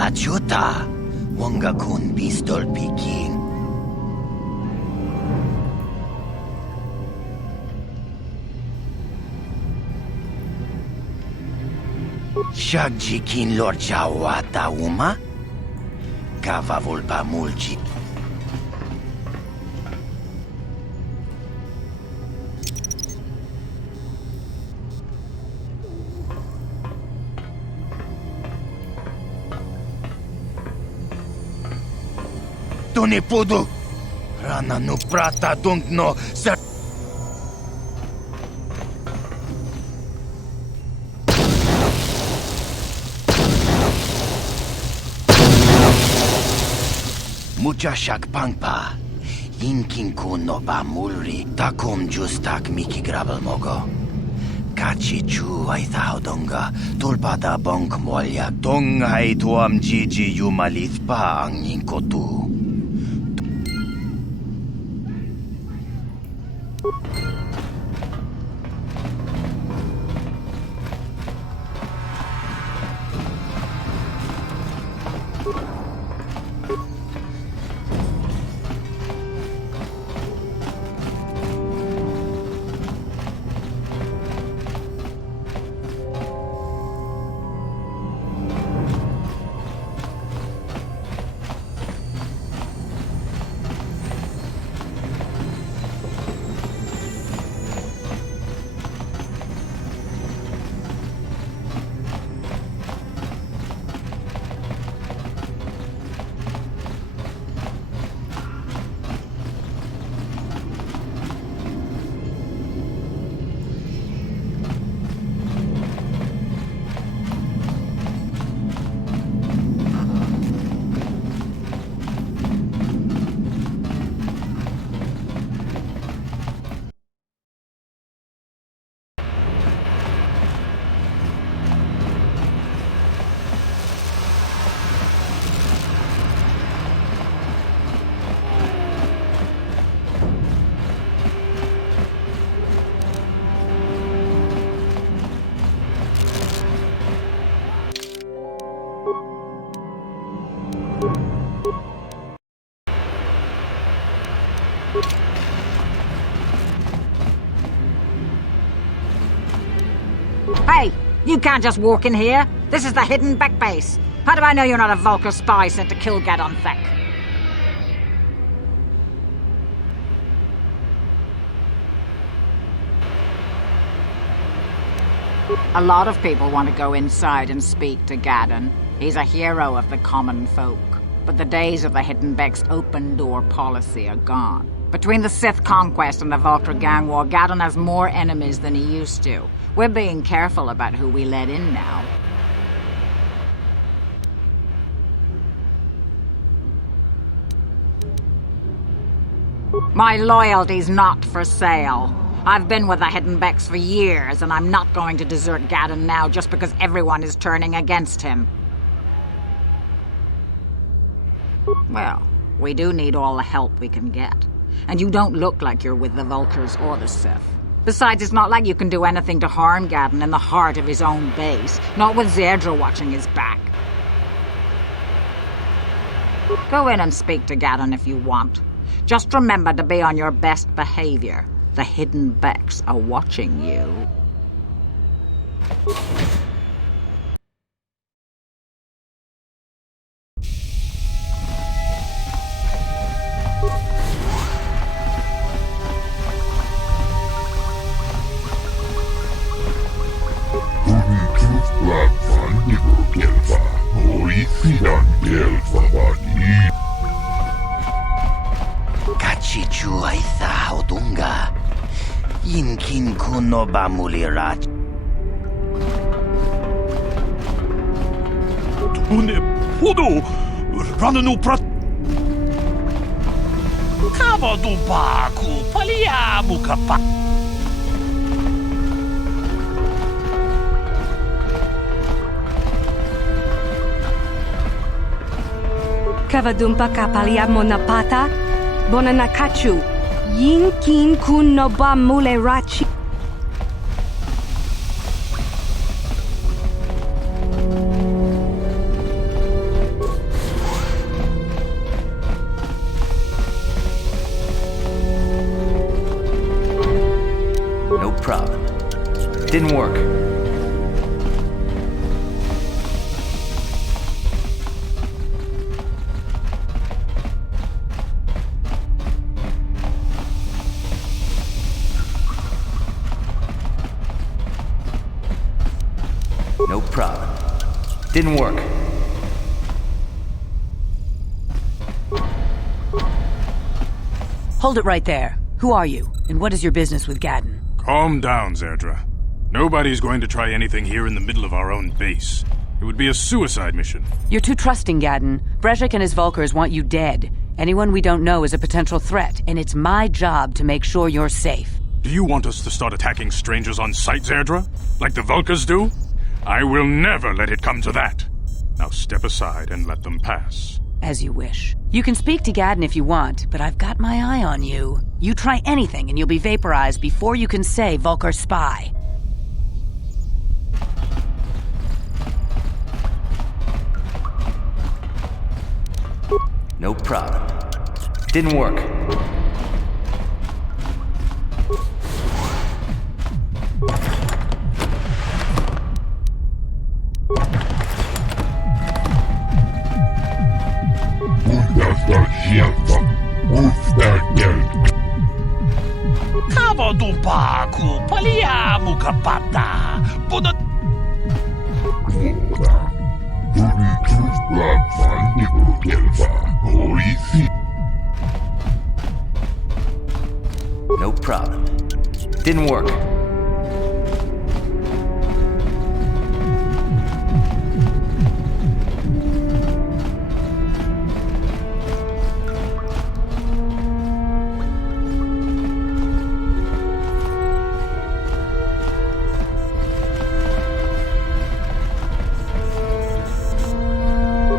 Achuta, wanga kun pistol picking. Shagjikin lorchawata uma? Kava volpa mulci. To ne pudu! Rana nu prata dunkno sa... Mucha shak pangpa. Yinkin kuno ba mulri. Takum justak miki grabel mogo. Kachi chu ay thaudonga. Tulpada bonk molya. Tongay tuam jiji yumalith pa ang yinkotu. Hey, you can't just walk in here. This is the Hidden Beck base. How do I know you're not a Vulkar spy sent to kill Gadon Thek? A lot of people want to go inside and speak to Gadon. He's a hero of the common folk. But the days of the Hidden Beck's open door policy are gone. Between the Sith conquest and the Vulkar gang war, Gadon has more enemies than he used to. We're being careful about who we let in now. My loyalty's not for sale. I've been with the Hidden Becks for years, and I'm not going to desert Gadon now just because everyone is turning against him. Well, we do need all the help we can get. And you don't look like you're with the Vulkars or the Sith. Besides, it's not like you can do anything to harm Gadon in the heart of his own base, not with Zerdra watching his back. Go in and speak to Gadon if you want. Just remember to be on your best behavior. The Hidden Becks are watching you. Kachichu aitha haudunga. Yinkin kuno bamulirach. Tune pudu rananu prat. Kavadu baku paliamu kapa. Kavadumpa kapaliamo napata, bonanakachu, yinkin kunoba mulerachi. No problem. Didn't work. No problem. Didn't work. Hold it right there. Who are you, and what is your business with Gadon? Calm down, Zerdra. Nobody's going to try anything here in the middle of our own base. It would be a suicide mission. You're too trusting, Gadon. Brezhik and his Vulkars want you dead. Anyone we don't know is a potential threat, and it's my job to make sure you're safe. Do you want us to start attacking strangers on sight, Zerdra? Like the Vulkars do? I will never let it come to that. Now step aside and let them pass. As you wish. You can speak to Gadon if you want, but I've got my eye on you. You try anything and you'll be vaporized before you can say Vulkar spy. No problem. Didn't work. Kavadu baku paliamu kapata. Buda. No problem. Didn't work.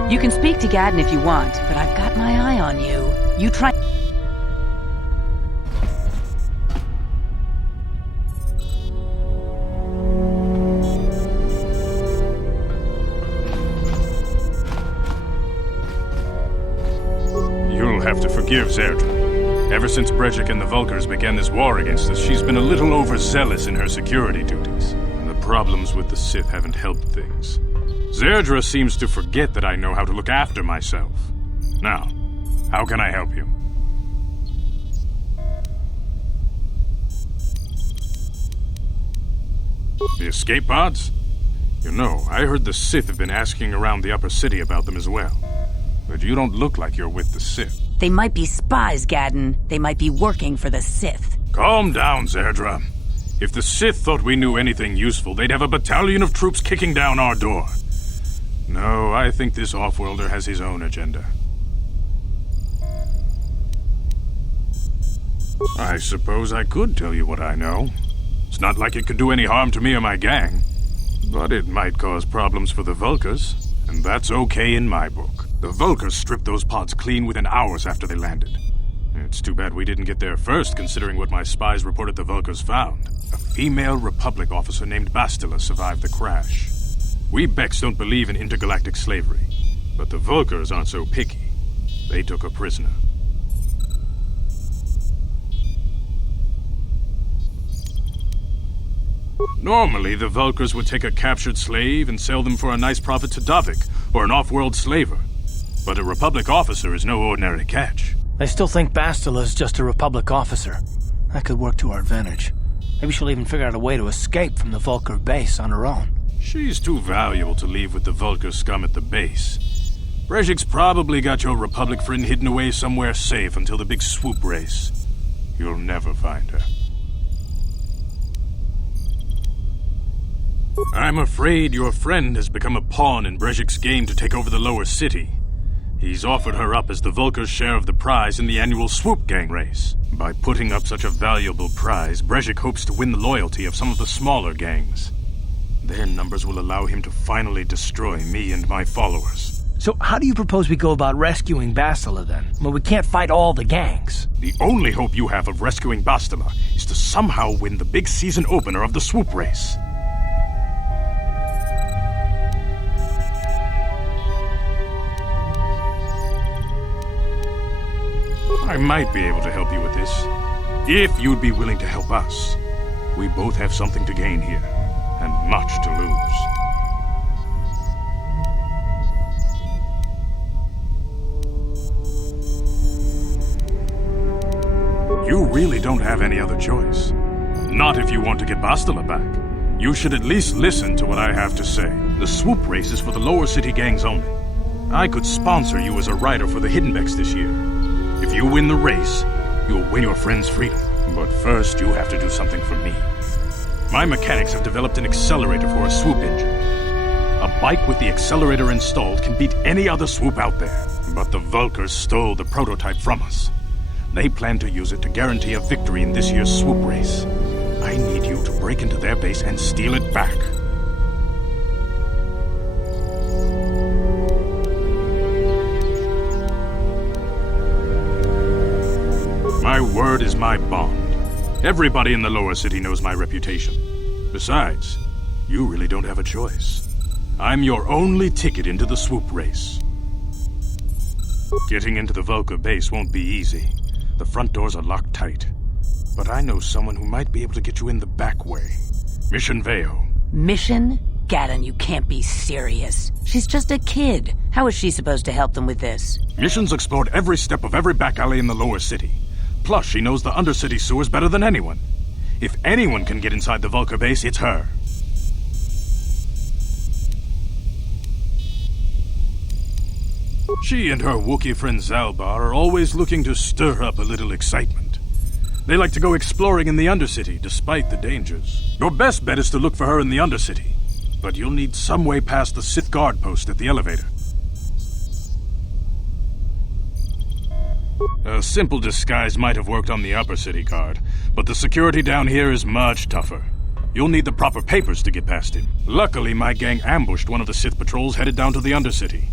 You can speak to Gadon if you want, but I've got my eye on you. You try... have to forgive Zerdra. Ever since Brejik and the Vulkars began this war against us, she's been a little overzealous in her security duties. The problems with the Sith haven't helped things. Zerdra seems to forget that I know how to look after myself. Now, how can I help you? The escape pods? You know, I heard the Sith have been asking around the upper city about them as well. But you don't look like you're with the Sith. They might be spies, Gadden. They might be working for the Sith. Calm down, Zerdra. If the Sith thought we knew anything useful, they'd have a battalion of troops kicking down our door. No, I think this off-worlder has his own agenda. I suppose I could tell you what I know. It's not like it could do any harm to me or my gang. But it might cause problems for the Vulkars, and that's okay in my book. The Vulkars stripped those pods clean within hours after they landed. It's too bad we didn't get there first, considering what my spies reported the Vulkars found. A female Republic officer named Bastila survived the crash. We Becks don't believe in intergalactic slavery, but the Vulkars aren't so picky. They took a prisoner. Normally, the Vulkars would take a captured slave and sell them for a nice profit to Davik, or an off-world slaver. But a Republic officer is no ordinary catch. They still think Bastila is just a Republic officer. That could work to our advantage. Maybe she'll even figure out a way to escape from the Vulkar base on her own. She's too valuable to leave with the Vulkar scum at the base. Brejik's probably got your Republic friend hidden away somewhere safe until the big swoop race. You'll never find her. I'm afraid your friend has become a pawn in Brejik's game to take over the lower city. He's offered her up as the Vulkar's share of the prize in the annual Swoop Gang race. By putting up such a valuable prize, Brejik hopes to win the loyalty of some of the smaller gangs. Their numbers will allow him to finally destroy me and my followers. So how do you propose we go about rescuing Bastila then? Well, we can't fight all the gangs. The only hope you have of rescuing Bastila is to somehow win the big season opener of the Swoop race. I might be able to help you with this, if you'd be willing to help us. We both have something to gain here, and much to lose. You really don't have any other choice. Not if you want to get Bastila back. You should at least listen to what I have to say. The Swoop race is for the lower city gangs only. I could sponsor you as a rider for the Hidden Becks this year. If you win the race, you'll win your friend's freedom. But first, you have to do something for me. My mechanics have developed an accelerator for a swoop engine. A bike with the accelerator installed can beat any other swoop out there. But the Vulkars stole the prototype from us. They plan to use it to guarantee a victory in this year's swoop race. I need you to break into their base and steal it back. My word is my bond. Everybody in the lower city knows my reputation. Besides, you really don't have a choice. I'm your only ticket into the swoop race. Getting into the Vulkar base won't be easy. The front doors are locked tight. But I know someone who might be able to get you in the back way. Mission Veo. Mission? Gadden, you can't be serious. She's just a kid. How is she supposed to help them with this? Mission's explored every step of every back alley in the lower city. Plus, she knows the undercity sewers better than anyone. If anyone can get inside the Vulkar base, it's her. She and her Wookiee friend Zalbar are always looking to stir up a little excitement. They like to go exploring in the Undercity, despite the dangers. Your best bet is to look for her in the Undercity, but you'll need some way past the Sith guard post at the elevator. A simple disguise might have worked on the Upper City guard, but the security down here is much tougher. You'll need the proper papers to get past him. Luckily, my gang ambushed one of the Sith patrols headed down to the Undercity.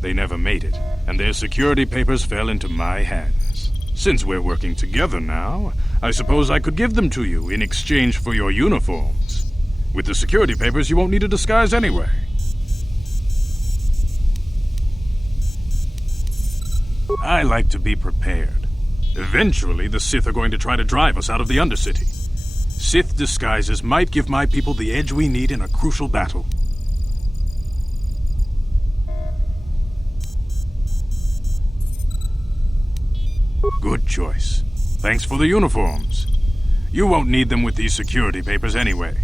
They never made it, and their security papers fell into my hands. Since we're working together now, I suppose I could give them to you in exchange for your uniforms. With the security papers, you won't need a disguise anyway. I like to be prepared. Eventually, the Sith are going to try to drive us out of the Undercity. Sith disguises might give my people the edge we need in a crucial battle. Good choice. Thanks for the uniforms. You won't need them with these security papers anyway.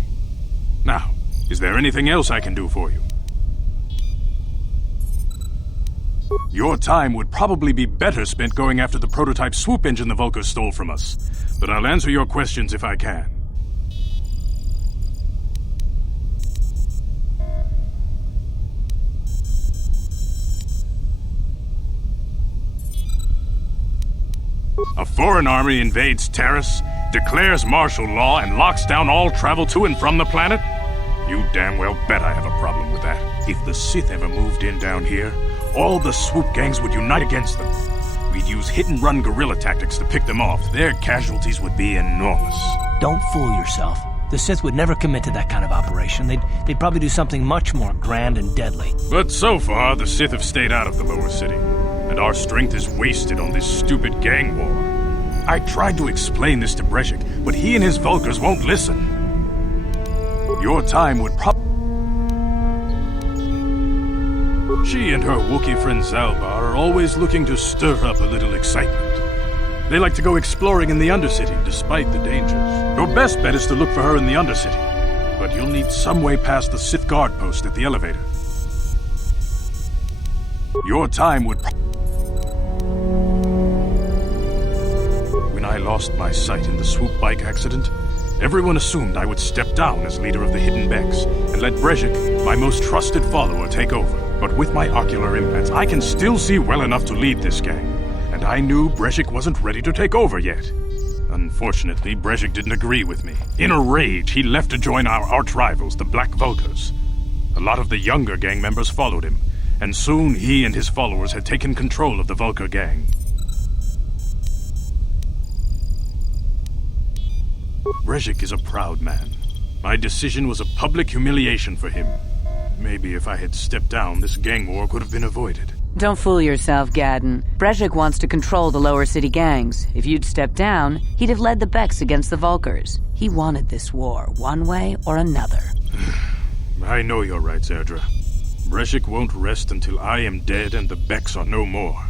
Now, is there anything else I can do for you? Your time would probably be better spent going after the prototype swoop engine the Vulkars stole from us, but I'll answer your questions if I can. A foreign army invades Taris, declares martial law, and locks down all travel to and from the planet? You damn well bet I have a problem with that. If the Sith ever moved in down here, all the swoop gangs would unite against them. We'd use hit-and-run guerrilla tactics to pick them off. Their casualties would be enormous. Don't fool yourself. The Sith would never commit to that kind of operation. They'd probably do something much more grand and deadly. But so far, the Sith have stayed out of the lower city, and our strength is wasted on this stupid gang war. I tried to explain this to Breshik, but he and his Vulkars won't listen. Your time would She and her Wookiee friend Zalbar are always looking to stir up a little excitement. They like to go exploring in the Undercity, despite the dangers. Your best bet is to look for her in the Undercity, but you'll need some way past the Sith guard post at the elevator. Your time would When I lost my sight in the swoop bike accident, everyone assumed I would step down as leader of the Hidden Becks and let Breshik, my most trusted follower, take over. But with my ocular implants, I can still see well enough to lead this gang, and I knew Breshik wasn't ready to take over yet. Unfortunately, Breshik didn't agree with me. In a rage, he left to join our arch-rivals, the Black Vulkars. A lot of the younger gang members followed him, and soon he and his followers had taken control of the Vulkar gang. Breshik is a proud man. My decision was a public humiliation for him. Maybe if I had stepped down, this gang war could have been avoided. Don't fool yourself, Gadden. Breshik wants to control the lower city gangs. If you'd stepped down, he'd have led the Becks against the Vulkars. He wanted this war, one way or another. I know you're right, Zerdra. Breshik won't rest until I am dead and the Becks are no more.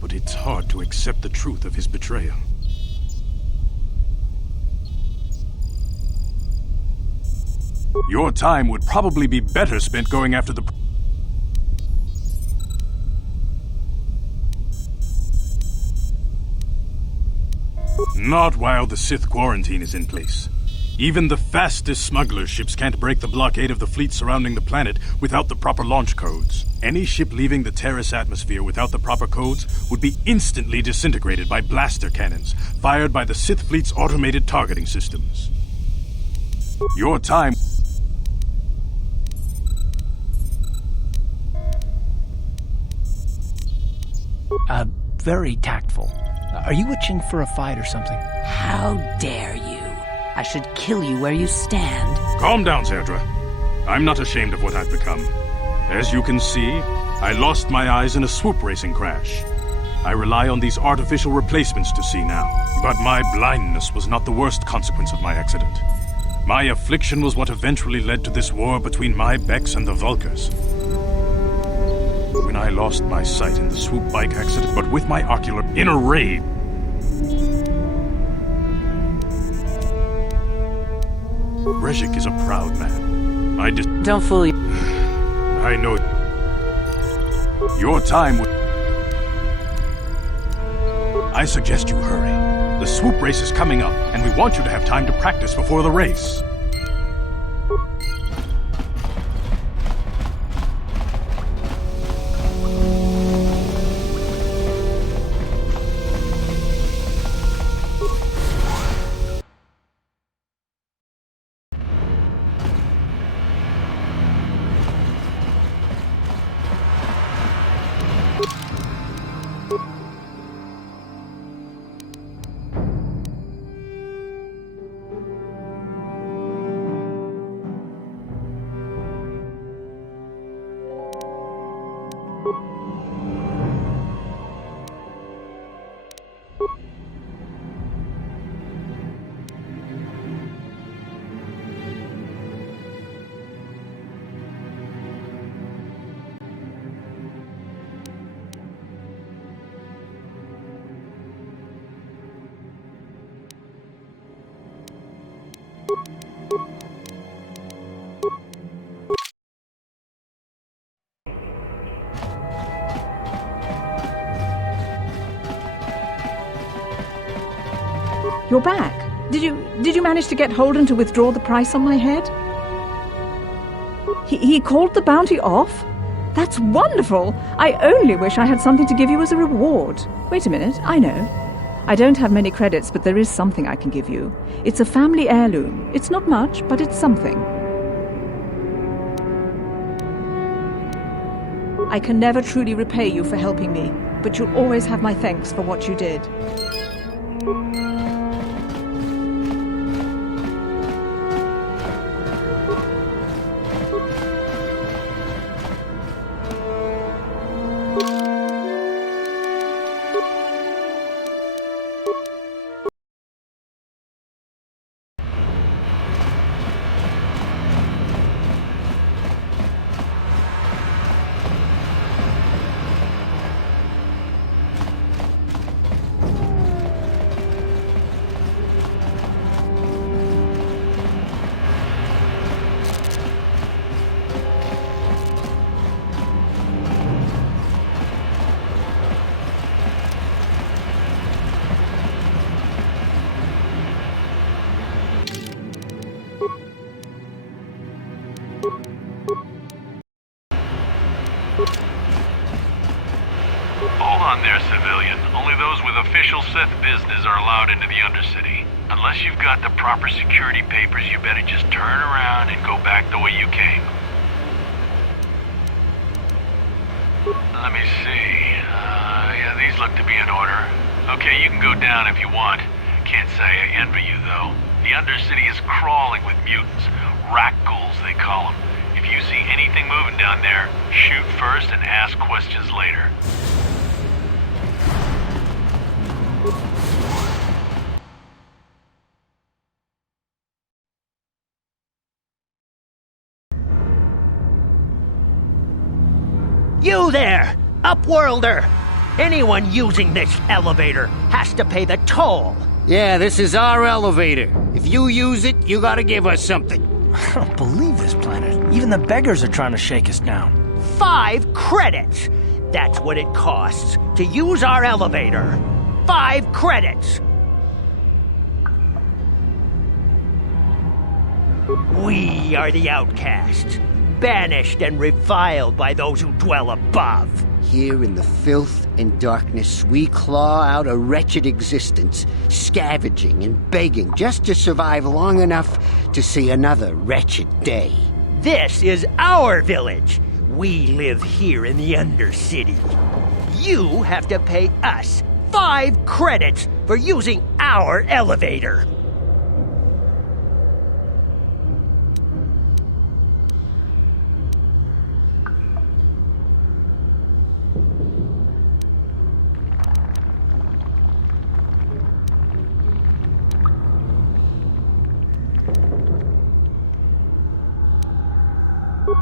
But it's hard to accept the truth of his betrayal. Your time would probably be better spent going after the... Not while the Sith quarantine is in place. Even the fastest smuggler ships can't break the blockade of the fleet surrounding the planet without the proper launch codes. Any ship leaving the Taris atmosphere without the proper codes would be instantly disintegrated by blaster cannons, fired by the Sith fleet's automated targeting systems. Your time... Very tactful. Are you itching for a fight or something? How dare you? I should kill you where you stand. Calm down, Zerdra. I'm not ashamed of what I've become. As you can see, I lost my eyes in a swoop racing crash. I rely on these artificial replacements to see now. But my blindness was not the worst consequence of my accident. My affliction was what eventually led to this war between my Becks and the Vulkars. When I lost my sight in the swoop bike accident, but with my ocular in a rage. Breshik is a proud man. Don't fool you. I know. Your time would... I suggest you hurry. The swoop race is coming up, and we want you to have time to practice before the race. You're back. Did you manage to get Holden to withdraw the price on my head? He called the bounty off? That's wonderful! I only wish I had something to give you as a reward. Wait a minute, I know. I don't have many credits, but there is something I can give you. It's a family heirloom. It's not much, but it's something. I can never truly repay you for helping me, but you'll always have my thanks for what you did. Hold on there, civilian. Only those with official Sith business are allowed into the Undercity. Unless you've got the proper security papers, you better just turn around and go back the way you came. Let me see. Yeah, these look to be in order. Okay, you can go down if you want. Can't say I envy you, though. The Undercity is crawling with mutants. Rat ghouls, they call them. If you see anything moving down there, shoot first and ask questions later. You there, Upworlder! Anyone using this elevator has to pay the toll. Yeah, this is our elevator. If you use it, you gotta give us something. I don't believe this planet. Even the beggars are trying to shake us down. 5 credits! That's what it costs to use our elevator. 5 credits! We are the outcasts, banished and reviled by those who dwell above. Here in the filth and darkness, we claw out a wretched existence, scavenging and begging just to survive long enough to see another wretched day. This is our village. We live here in the Undercity. You have to pay us 5 credits for using our elevator.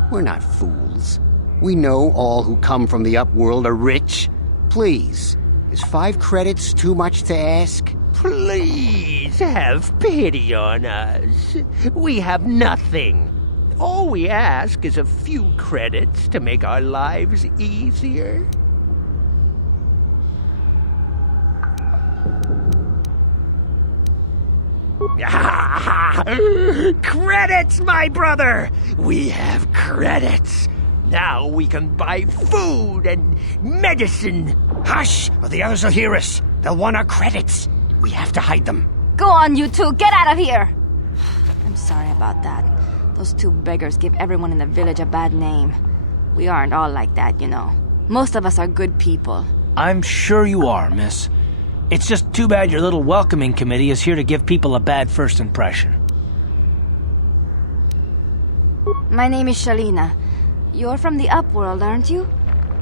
We're not fools. We know all who come from the Upworld are rich. Please, is 5 credits too much to ask? Please have pity on us. We have nothing. All we ask is a few credits to make our lives easier. Credits, my brother! We have credits. Now we can buy food and medicine. Hush, or the others will hear us. They'll want our credits. We have to hide them. Go on, you two. Get out of here. I'm sorry about that. Those 2 beggars give everyone in the village a bad name. We aren't all like that, you know. Most of us are good people. I'm sure you are, miss. It's just too bad your little welcoming committee is here to give people a bad first impression. My name is Shalina. You're from the Upworld, aren't you?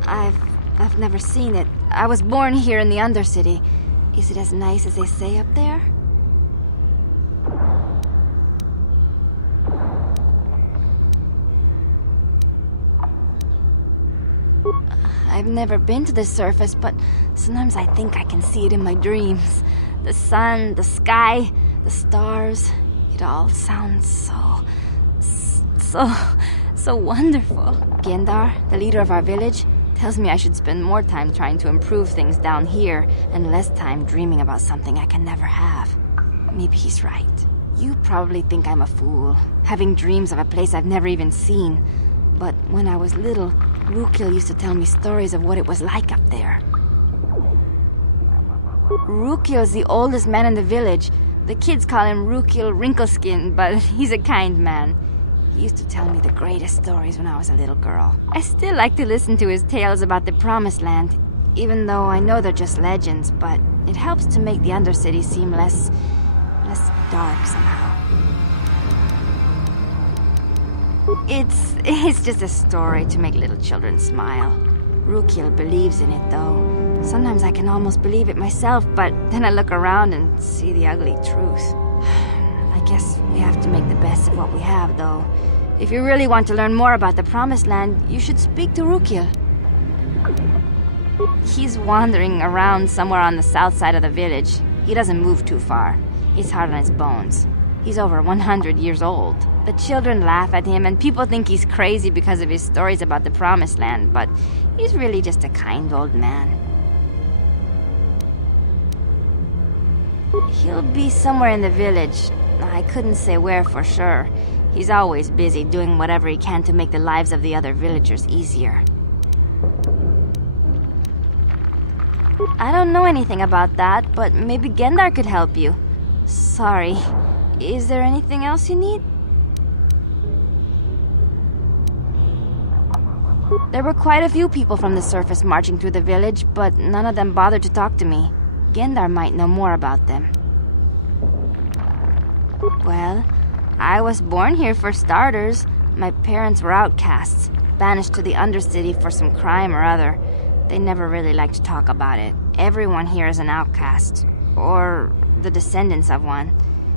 I've never seen it. I was born here in the Undercity. Is it as nice as they say up there? I've never been to the surface, but sometimes I think I can see it in my dreams. The sun, the sky, the stars. It all sounds so wonderful. Gendar, the leader of our village, tells me I should spend more time trying to improve things down here and less time dreaming about something I can never have. maybe he's right. You probably think I'm a fool, having dreams of a place I've never even seen. But when I was little, Rukil used to tell me stories of what it was like up there. Rukil's the oldest man in the village. The kids call him Rukil Wrinkleskin, but he's a kind man. He used to tell me the greatest stories when I was a little girl. I still like to listen to his tales about the Promised Land, even though I know they're just legends, but it helps to make the Undercity seem less dark somehow. It's just a story to make little children smile. Rukil believes in it, though. Sometimes I can almost believe it myself, but then I look around and see the ugly truth. I guess we have to make the best of what we have, though. If you really want to learn more about the Promised Land, you should speak to Rukil. He's wandering around somewhere on the south side of the village. He doesn't move too far. He's hard on his bones. He's over 100 years old. The children laugh at him, and people think he's crazy because of his stories about the Promised Land, but he's really just a kind old man. He'll be somewhere in the village. I couldn't say where for sure. He's always busy doing whatever he can to make the lives of the other villagers easier. I don't know anything about that, but maybe Gendar could help you. Sorry. Is there anything else you need? There were quite a few people from the surface marching through the village, but none of them bothered to talk to me. Gendar might know more about them. Well, I was born here for starters. My parents were outcasts, banished to the Undercity for some crime or other. They never really liked to talk about it. Everyone here is an outcast, or the descendants of one.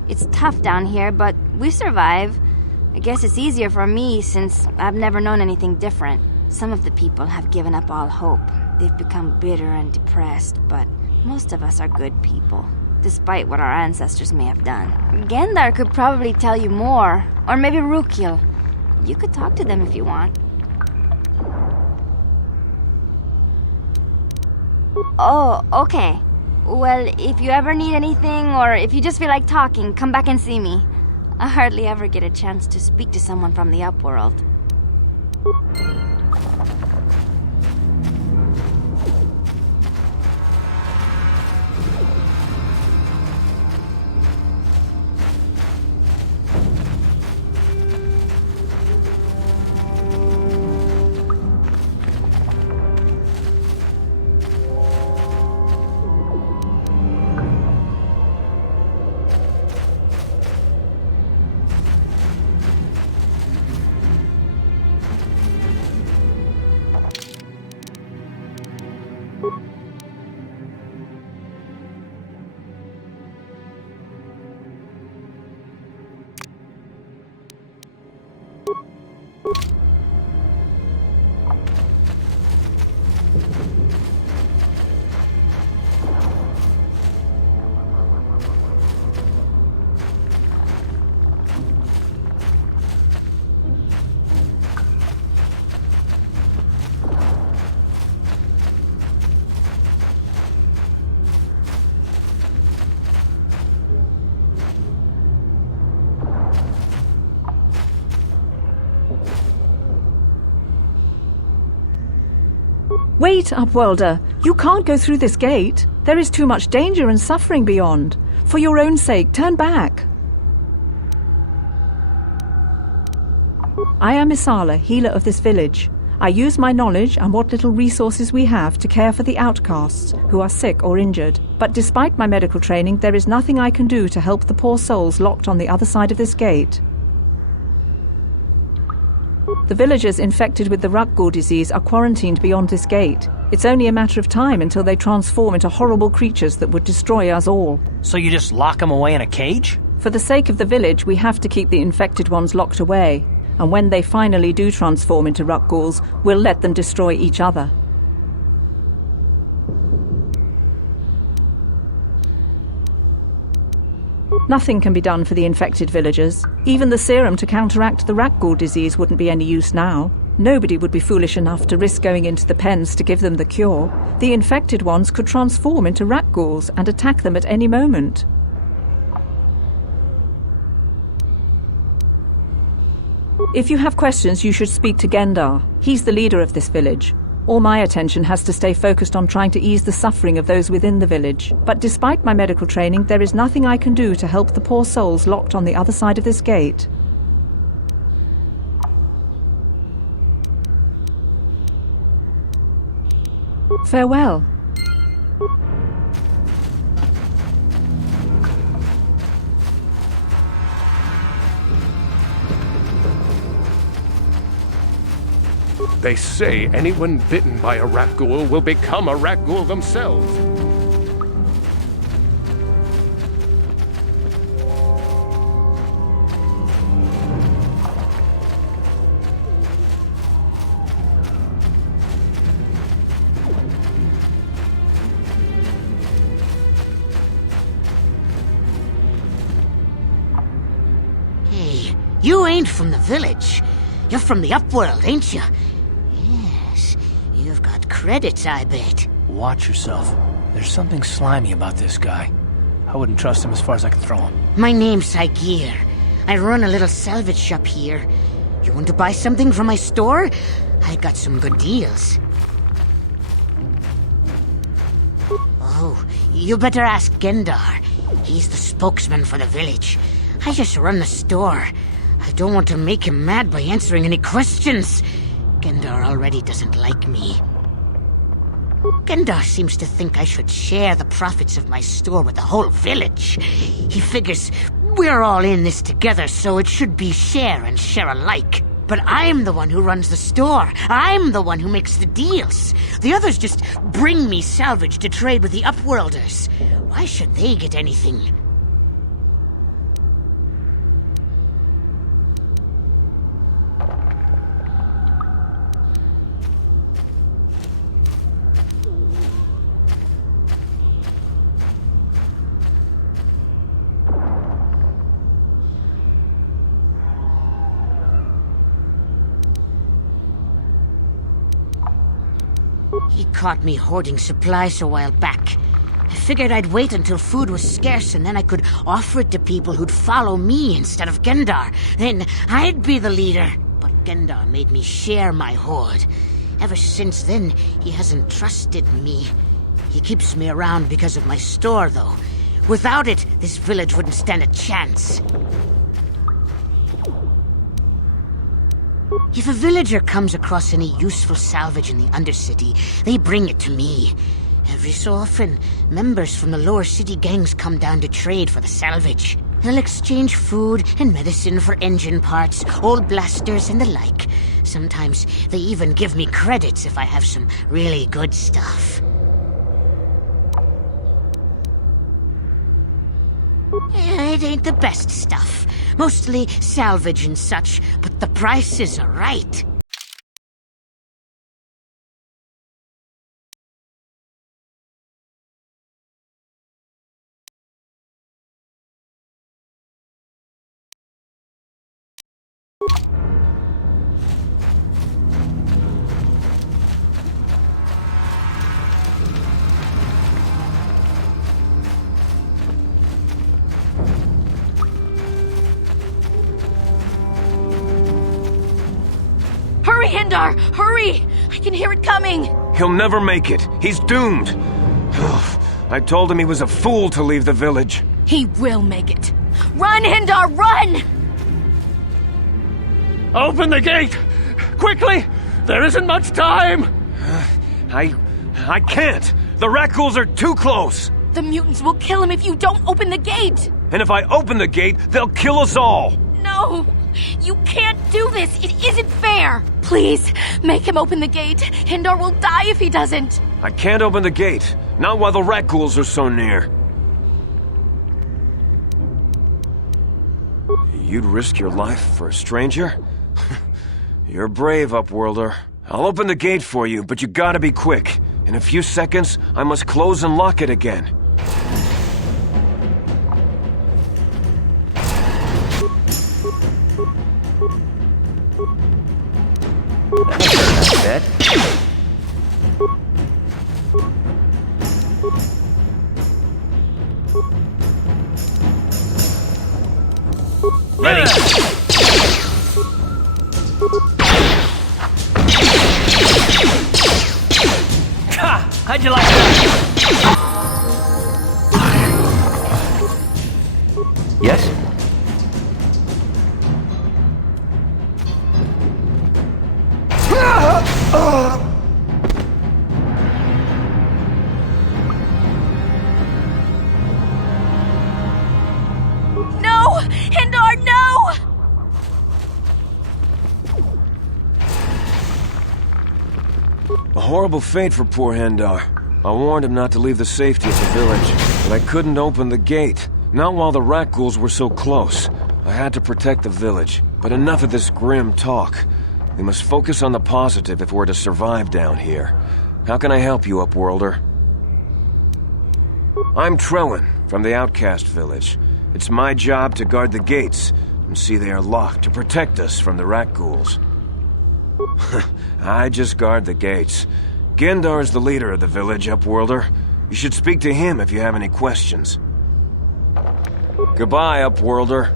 It's tough down here, but we survive. I guess it's easier for me since I've never known anything different. Some of the people have given up all hope. They've become bitter and depressed, but most of us are good people, despite what our ancestors may have done. Gendar could probably tell you more, or maybe Rukil. You could talk to them if you want. Oh, okay. Well, if you ever need anything, or if you just feel like talking, come back and see me. I hardly ever get a chance to speak to someone from the Upworld. Wait, Upworlder! You can't go through this gate. There is too much danger and suffering beyond. For your own sake, turn back. I am Isala, healer of this village. I use my knowledge and what little resources we have to care for the outcasts who are sick or injured. But despite my medical training, there is nothing I can do to help the poor souls locked on the other side of this gate. The villagers infected with the Rukgul disease are quarantined beyond this gate. It's only a matter of time until they transform into horrible creatures that would destroy us all. So you just lock them away in a cage? For the sake of the village, we have to keep the infected ones locked away. And when they finally do transform into Rukguls, we'll let them destroy each other. Nothing can be done for the infected villagers. Even the serum to counteract the Rukgul disease wouldn't be any use now. Nobody would be foolish enough to risk going into the pens to give them the cure. The infected ones could transform into Rukguls and attack them at any moment. If you have questions, you should speak to Gendar. He's the leader of this village. All my attention has to stay focused on trying to ease the suffering of those within the village. But despite my medical training, there is nothing I can do to help the poor souls locked on the other side of this gate. Farewell. They say anyone bitten by a rat ghoul will become a rat ghoul themselves. Hey, you ain't from the village. You're from the Upworld, ain't you? Yes, you've got credits, I bet. Watch yourself. There's something slimy about this guy. I wouldn't trust him as far as I can throw him. My name's Saigir. I run a little salvage shop here. You want to buy something from my store? I got some good deals. Oh, you better ask Gendar. He's the spokesman for the village. I just run the store. I don't want to make him mad by answering any questions. Gendar already doesn't like me. Gendar seems to think I should share the profits of my store with the whole village. He figures we're all in this together, so it should be share and share alike. But I'm the one who runs the store. I'm the one who makes the deals. The others just bring me salvage to trade with the Upworlders. Why should they get anything? He caught me hoarding supplies a while back. I figured I'd wait until food was scarce and then I could offer it to people who'd follow me instead of Gendar. Then I'd be the leader. But Gendar made me share my hoard. Ever since then, he hasn't trusted me. He keeps me around because of my store, though. Without it, this village wouldn't stand a chance. If a villager comes across any useful salvage in the Undercity, they bring it to me. Every so often, members from the lower city gangs come down to trade for the salvage. They'll exchange food and medicine for engine parts, old blasters, and the like. Sometimes they even give me credits if I have some really good stuff. It ain't the best stuff. Mostly salvage and such, but the prices are right. Hurry, Hindar! Hurry! I can hear it coming! He'll never make it. He's doomed. I told him he was a fool to leave the village. He will make it. Run, Hindar, run! Open the gate! Quickly! There isn't much time! I can't! The rat ghouls are too close! The mutants will kill him if you don't open the gate! And if I open the gate, they'll kill us all! No! You can't do this! It isn't fair! Please, make him open the gate. Hindar will die if he doesn't. I can't open the gate. Not while the rat ghouls are so near. You'd risk your life for a stranger? You're brave, Upworlder. I'll open the gate for you, but you gotta be quick. In a few seconds, I must close and lock it again. That? Ready. How'd you like that? Yes? No! Hindar, no! A horrible fate for poor Hendar. I warned him not to leave the safety of the village, but I couldn't open the gate. Not while the rat ghouls were so close. I had to protect the village. But enough of this grim talk. We must focus on the positive if we're to survive down here. How can I help you, Upworlder? I'm Trellin, from the Outcast Village. It's my job to guard the gates, and see they are locked to protect us from the rat ghouls. I just guard the gates. Gendar's the leader of the village, Upworlder. You should speak to him if you have any questions. Goodbye, Upworlder.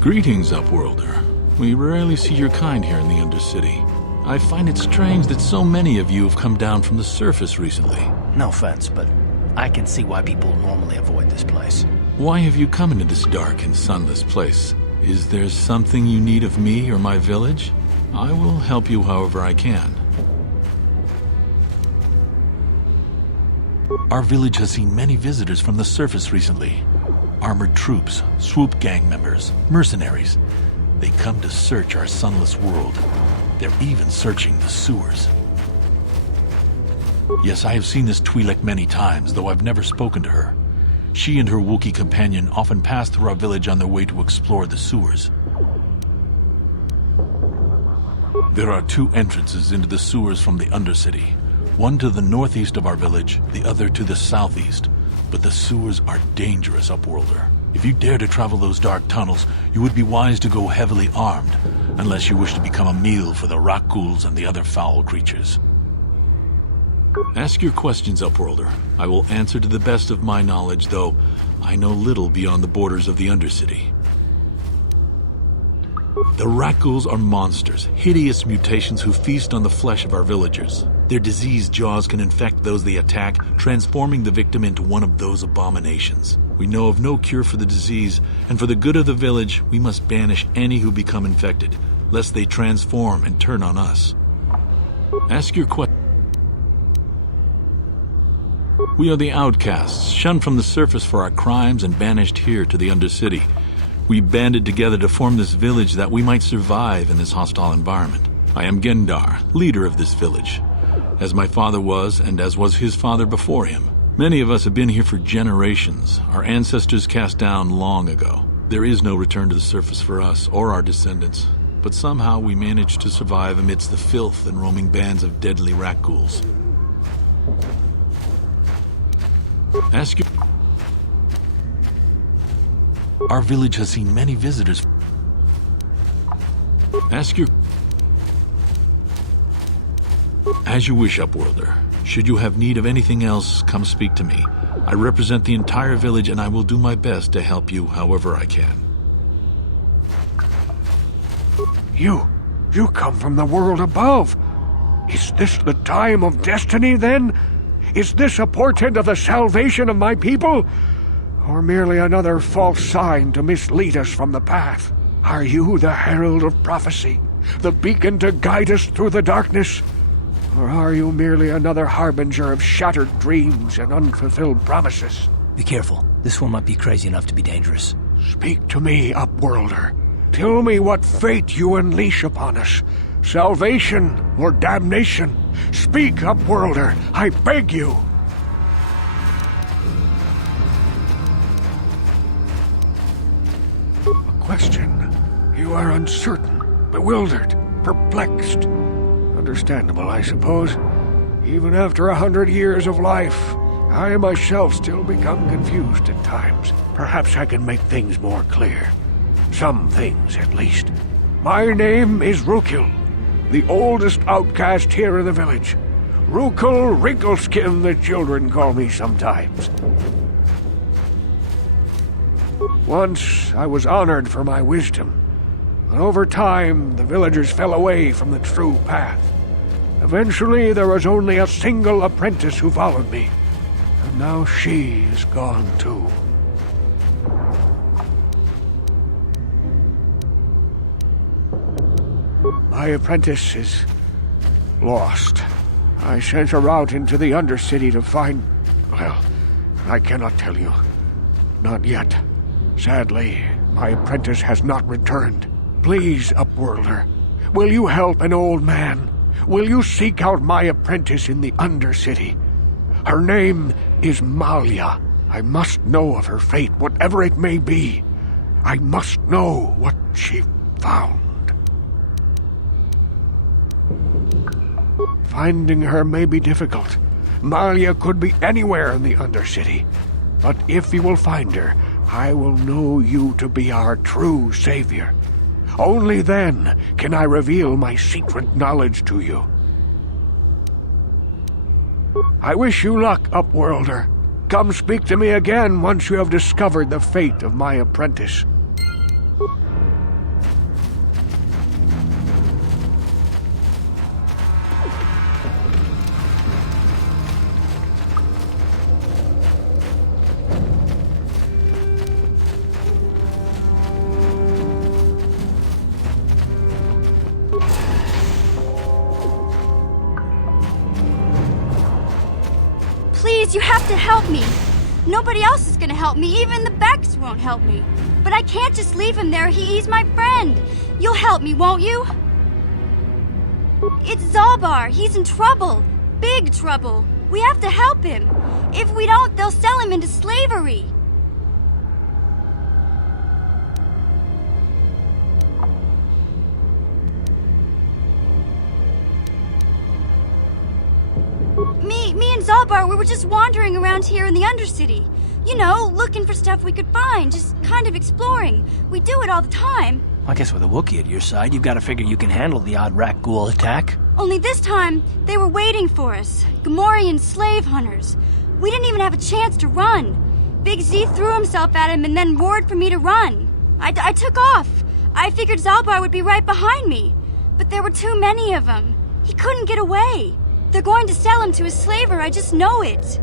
Greetings, Upworlder. We rarely see your kind here in the Undercity. I find it strange that so many of you have come down from the surface recently. No offense, but I can see why people normally avoid this place. Why have you come into this dark and sunless place? Is there something you need of me or my village? I will help you however I can. Our village has seen many visitors from the surface recently. Armored troops, swoop gang members, mercenaries. They come to search our sunless world. They're even searching the sewers. Yes, I have seen this Twi'lek many times, though I've never spoken to her. She and her Wookiee companion often pass through our village on their way to explore the sewers. There are two entrances into the sewers from the Undercity. One to the northeast of our village, the other to the southeast. But the sewers are dangerous, Upworlder. If you dare to travel those dark tunnels, you would be wise to go heavily armed, unless you wish to become a meal for the rat ghouls and the other foul creatures. Ask your questions, Upworlder. I will answer to the best of my knowledge, though I know little beyond the borders of the Undercity. The rat ghouls are monsters, hideous mutations who feast on the flesh of our villagers. Their diseased jaws can infect those they attack, transforming the victim into one of those abominations. We know of no cure for the disease, and for the good of the village, we must banish any who become infected, lest they transform and turn on us. Ask your question. We are the outcasts, shunned from the surface for our crimes and banished here to the Undercity. We banded together to form this village that we might survive in this hostile environment. I am Gendar, leader of this village, as my father was and as was his father before him. Many of us have been here for generations, our ancestors cast down long ago. There is no return to the surface for us or our descendants, but somehow we managed to survive amidst the filth and roaming bands of deadly rat ghouls. Ask your... Our village has seen many visitors. Ask your... As you wish, Upworlder. Should you have need of anything else, come speak to me. I represent the entire village and I will do my best to help you however I can. You come from the world above. Is this the time of destiny, then? Is this a portent of the salvation of my people? Or merely another false sign to mislead us from the path? Are you the herald of prophecy, the beacon to guide us through the darkness? Or are you merely another harbinger of shattered dreams and unfulfilled promises? Be careful. This one might be crazy enough to be dangerous. Speak to me, Upworlder. Tell me what fate you unleash upon us. Salvation or damnation? Speak, Upworlder, I beg you. A question. You are uncertain, bewildered, perplexed. Understandable, I suppose. Even after 100 years of life, I myself still become confused at times. Perhaps I can make things more clear. Some things, at least. My name is Rukil, the oldest outcast here in the village. Rukil Wrinkleskin, the children call me sometimes. Once I was honored for my wisdom, but over time the villagers fell away from the true path. Eventually there was only a single apprentice who followed me, and now she is gone too. My apprentice is lost. I sent her out into the Undercity to find... Well, I cannot tell you. Not yet. Sadly, my apprentice has not returned. Please, Upworlder, will you help an old man? Will you seek out my apprentice in the Undercity? Her name is Malia. I must know of her fate, whatever it may be. I must know what she found. Finding her may be difficult. Malia could be anywhere in the Undercity. But if you will find her, I will know you to be our true savior. Only then can I reveal my secret knowledge to you. I wish you luck, Upworlder. Come speak to me again once you have discovered the fate of my apprentice. Please, you have to help me. Nobody else is gonna help me. Even the Becks won't help me. But I can't just leave him there. He's my friend. You'll help me, won't you? It's Zalbar. He's in trouble. Big trouble. We have to help him. If we don't, they'll sell him into slavery. Me and Zalbar, we were just wandering around here in the Undercity. You know, looking for stuff we could find, just kind of exploring. We do it all the time. I guess with a Wookiee at your side, you've got to figure you can handle the odd Rakghoul attack. Only this time, they were waiting for us. Gamorrean slave hunters. We didn't even have a chance to run. Big Z threw himself at him and then roared for me to run. I took off. I figured Zalbar would be right behind me. But there were too many of them. He couldn't get away. They're going to sell him to a slaver, I just know it.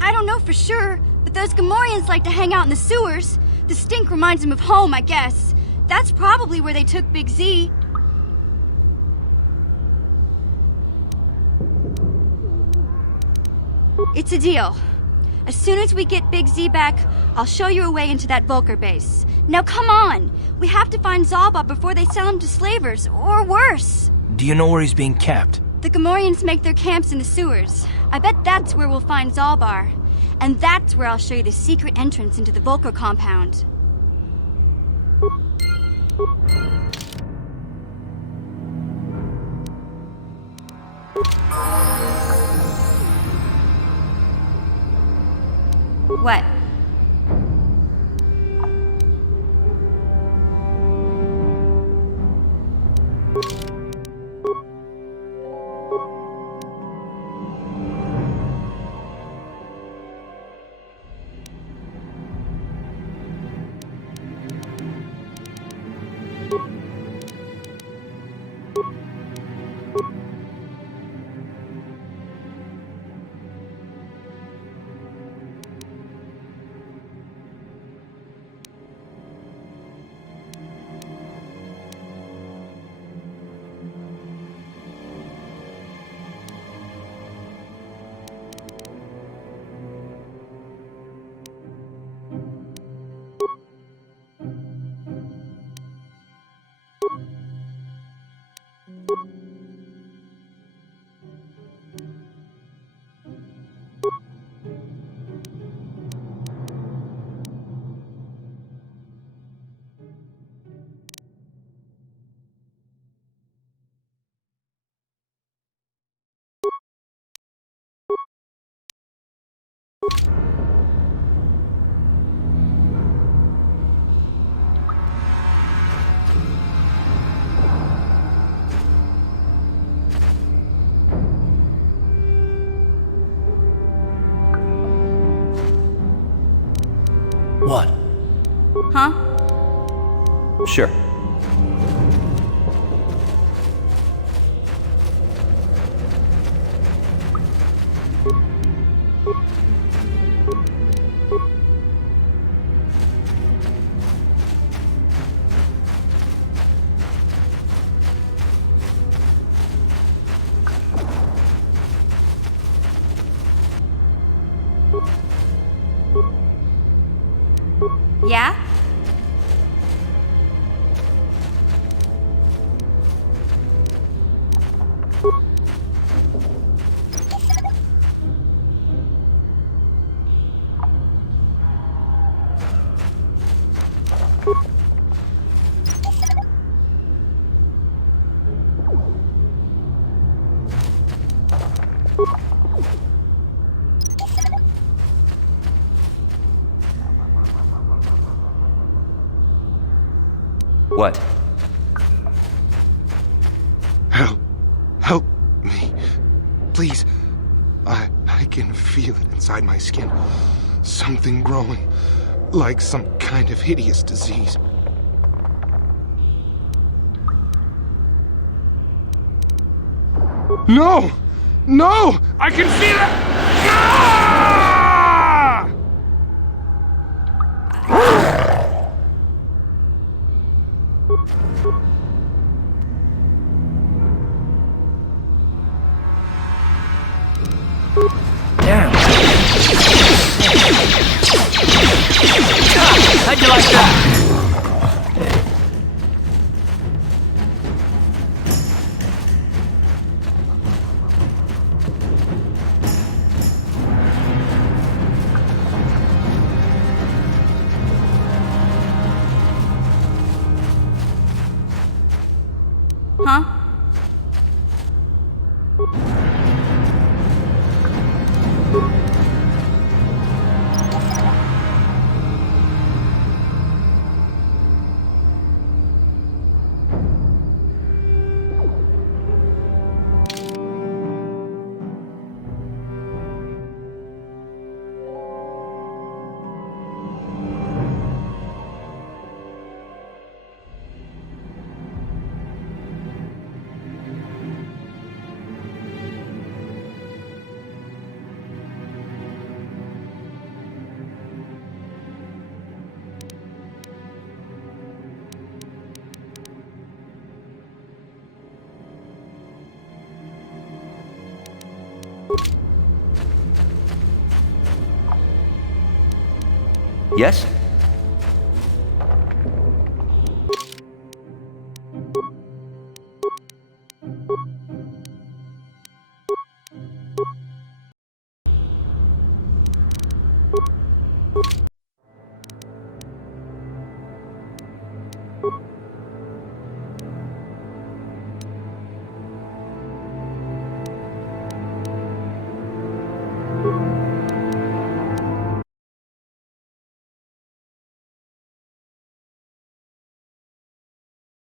I don't know for sure, but those Gamorreans like to hang out in the sewers. The stink reminds them of home, I guess. That's probably where they took Big Z. It's a deal. As soon as we get Big Z back, I'll show you a way into that Vulkar base. Now come on! We have to find Zalbar before they sell him to slavers, or worse. Do you know where he's being kept? The Gamorreans make their camps in the sewers. I bet that's where we'll find Zalbar. And that's where I'll show you the secret entrance into the Vulkar compound. What? What? Huh? Sure. Yeah? What? Help me. Please. I can feel it inside my skin. Something growing. Like some kind of hideous disease. No! No! I can feel it! Ah! Damn. How'd you like that? Huh? Yes?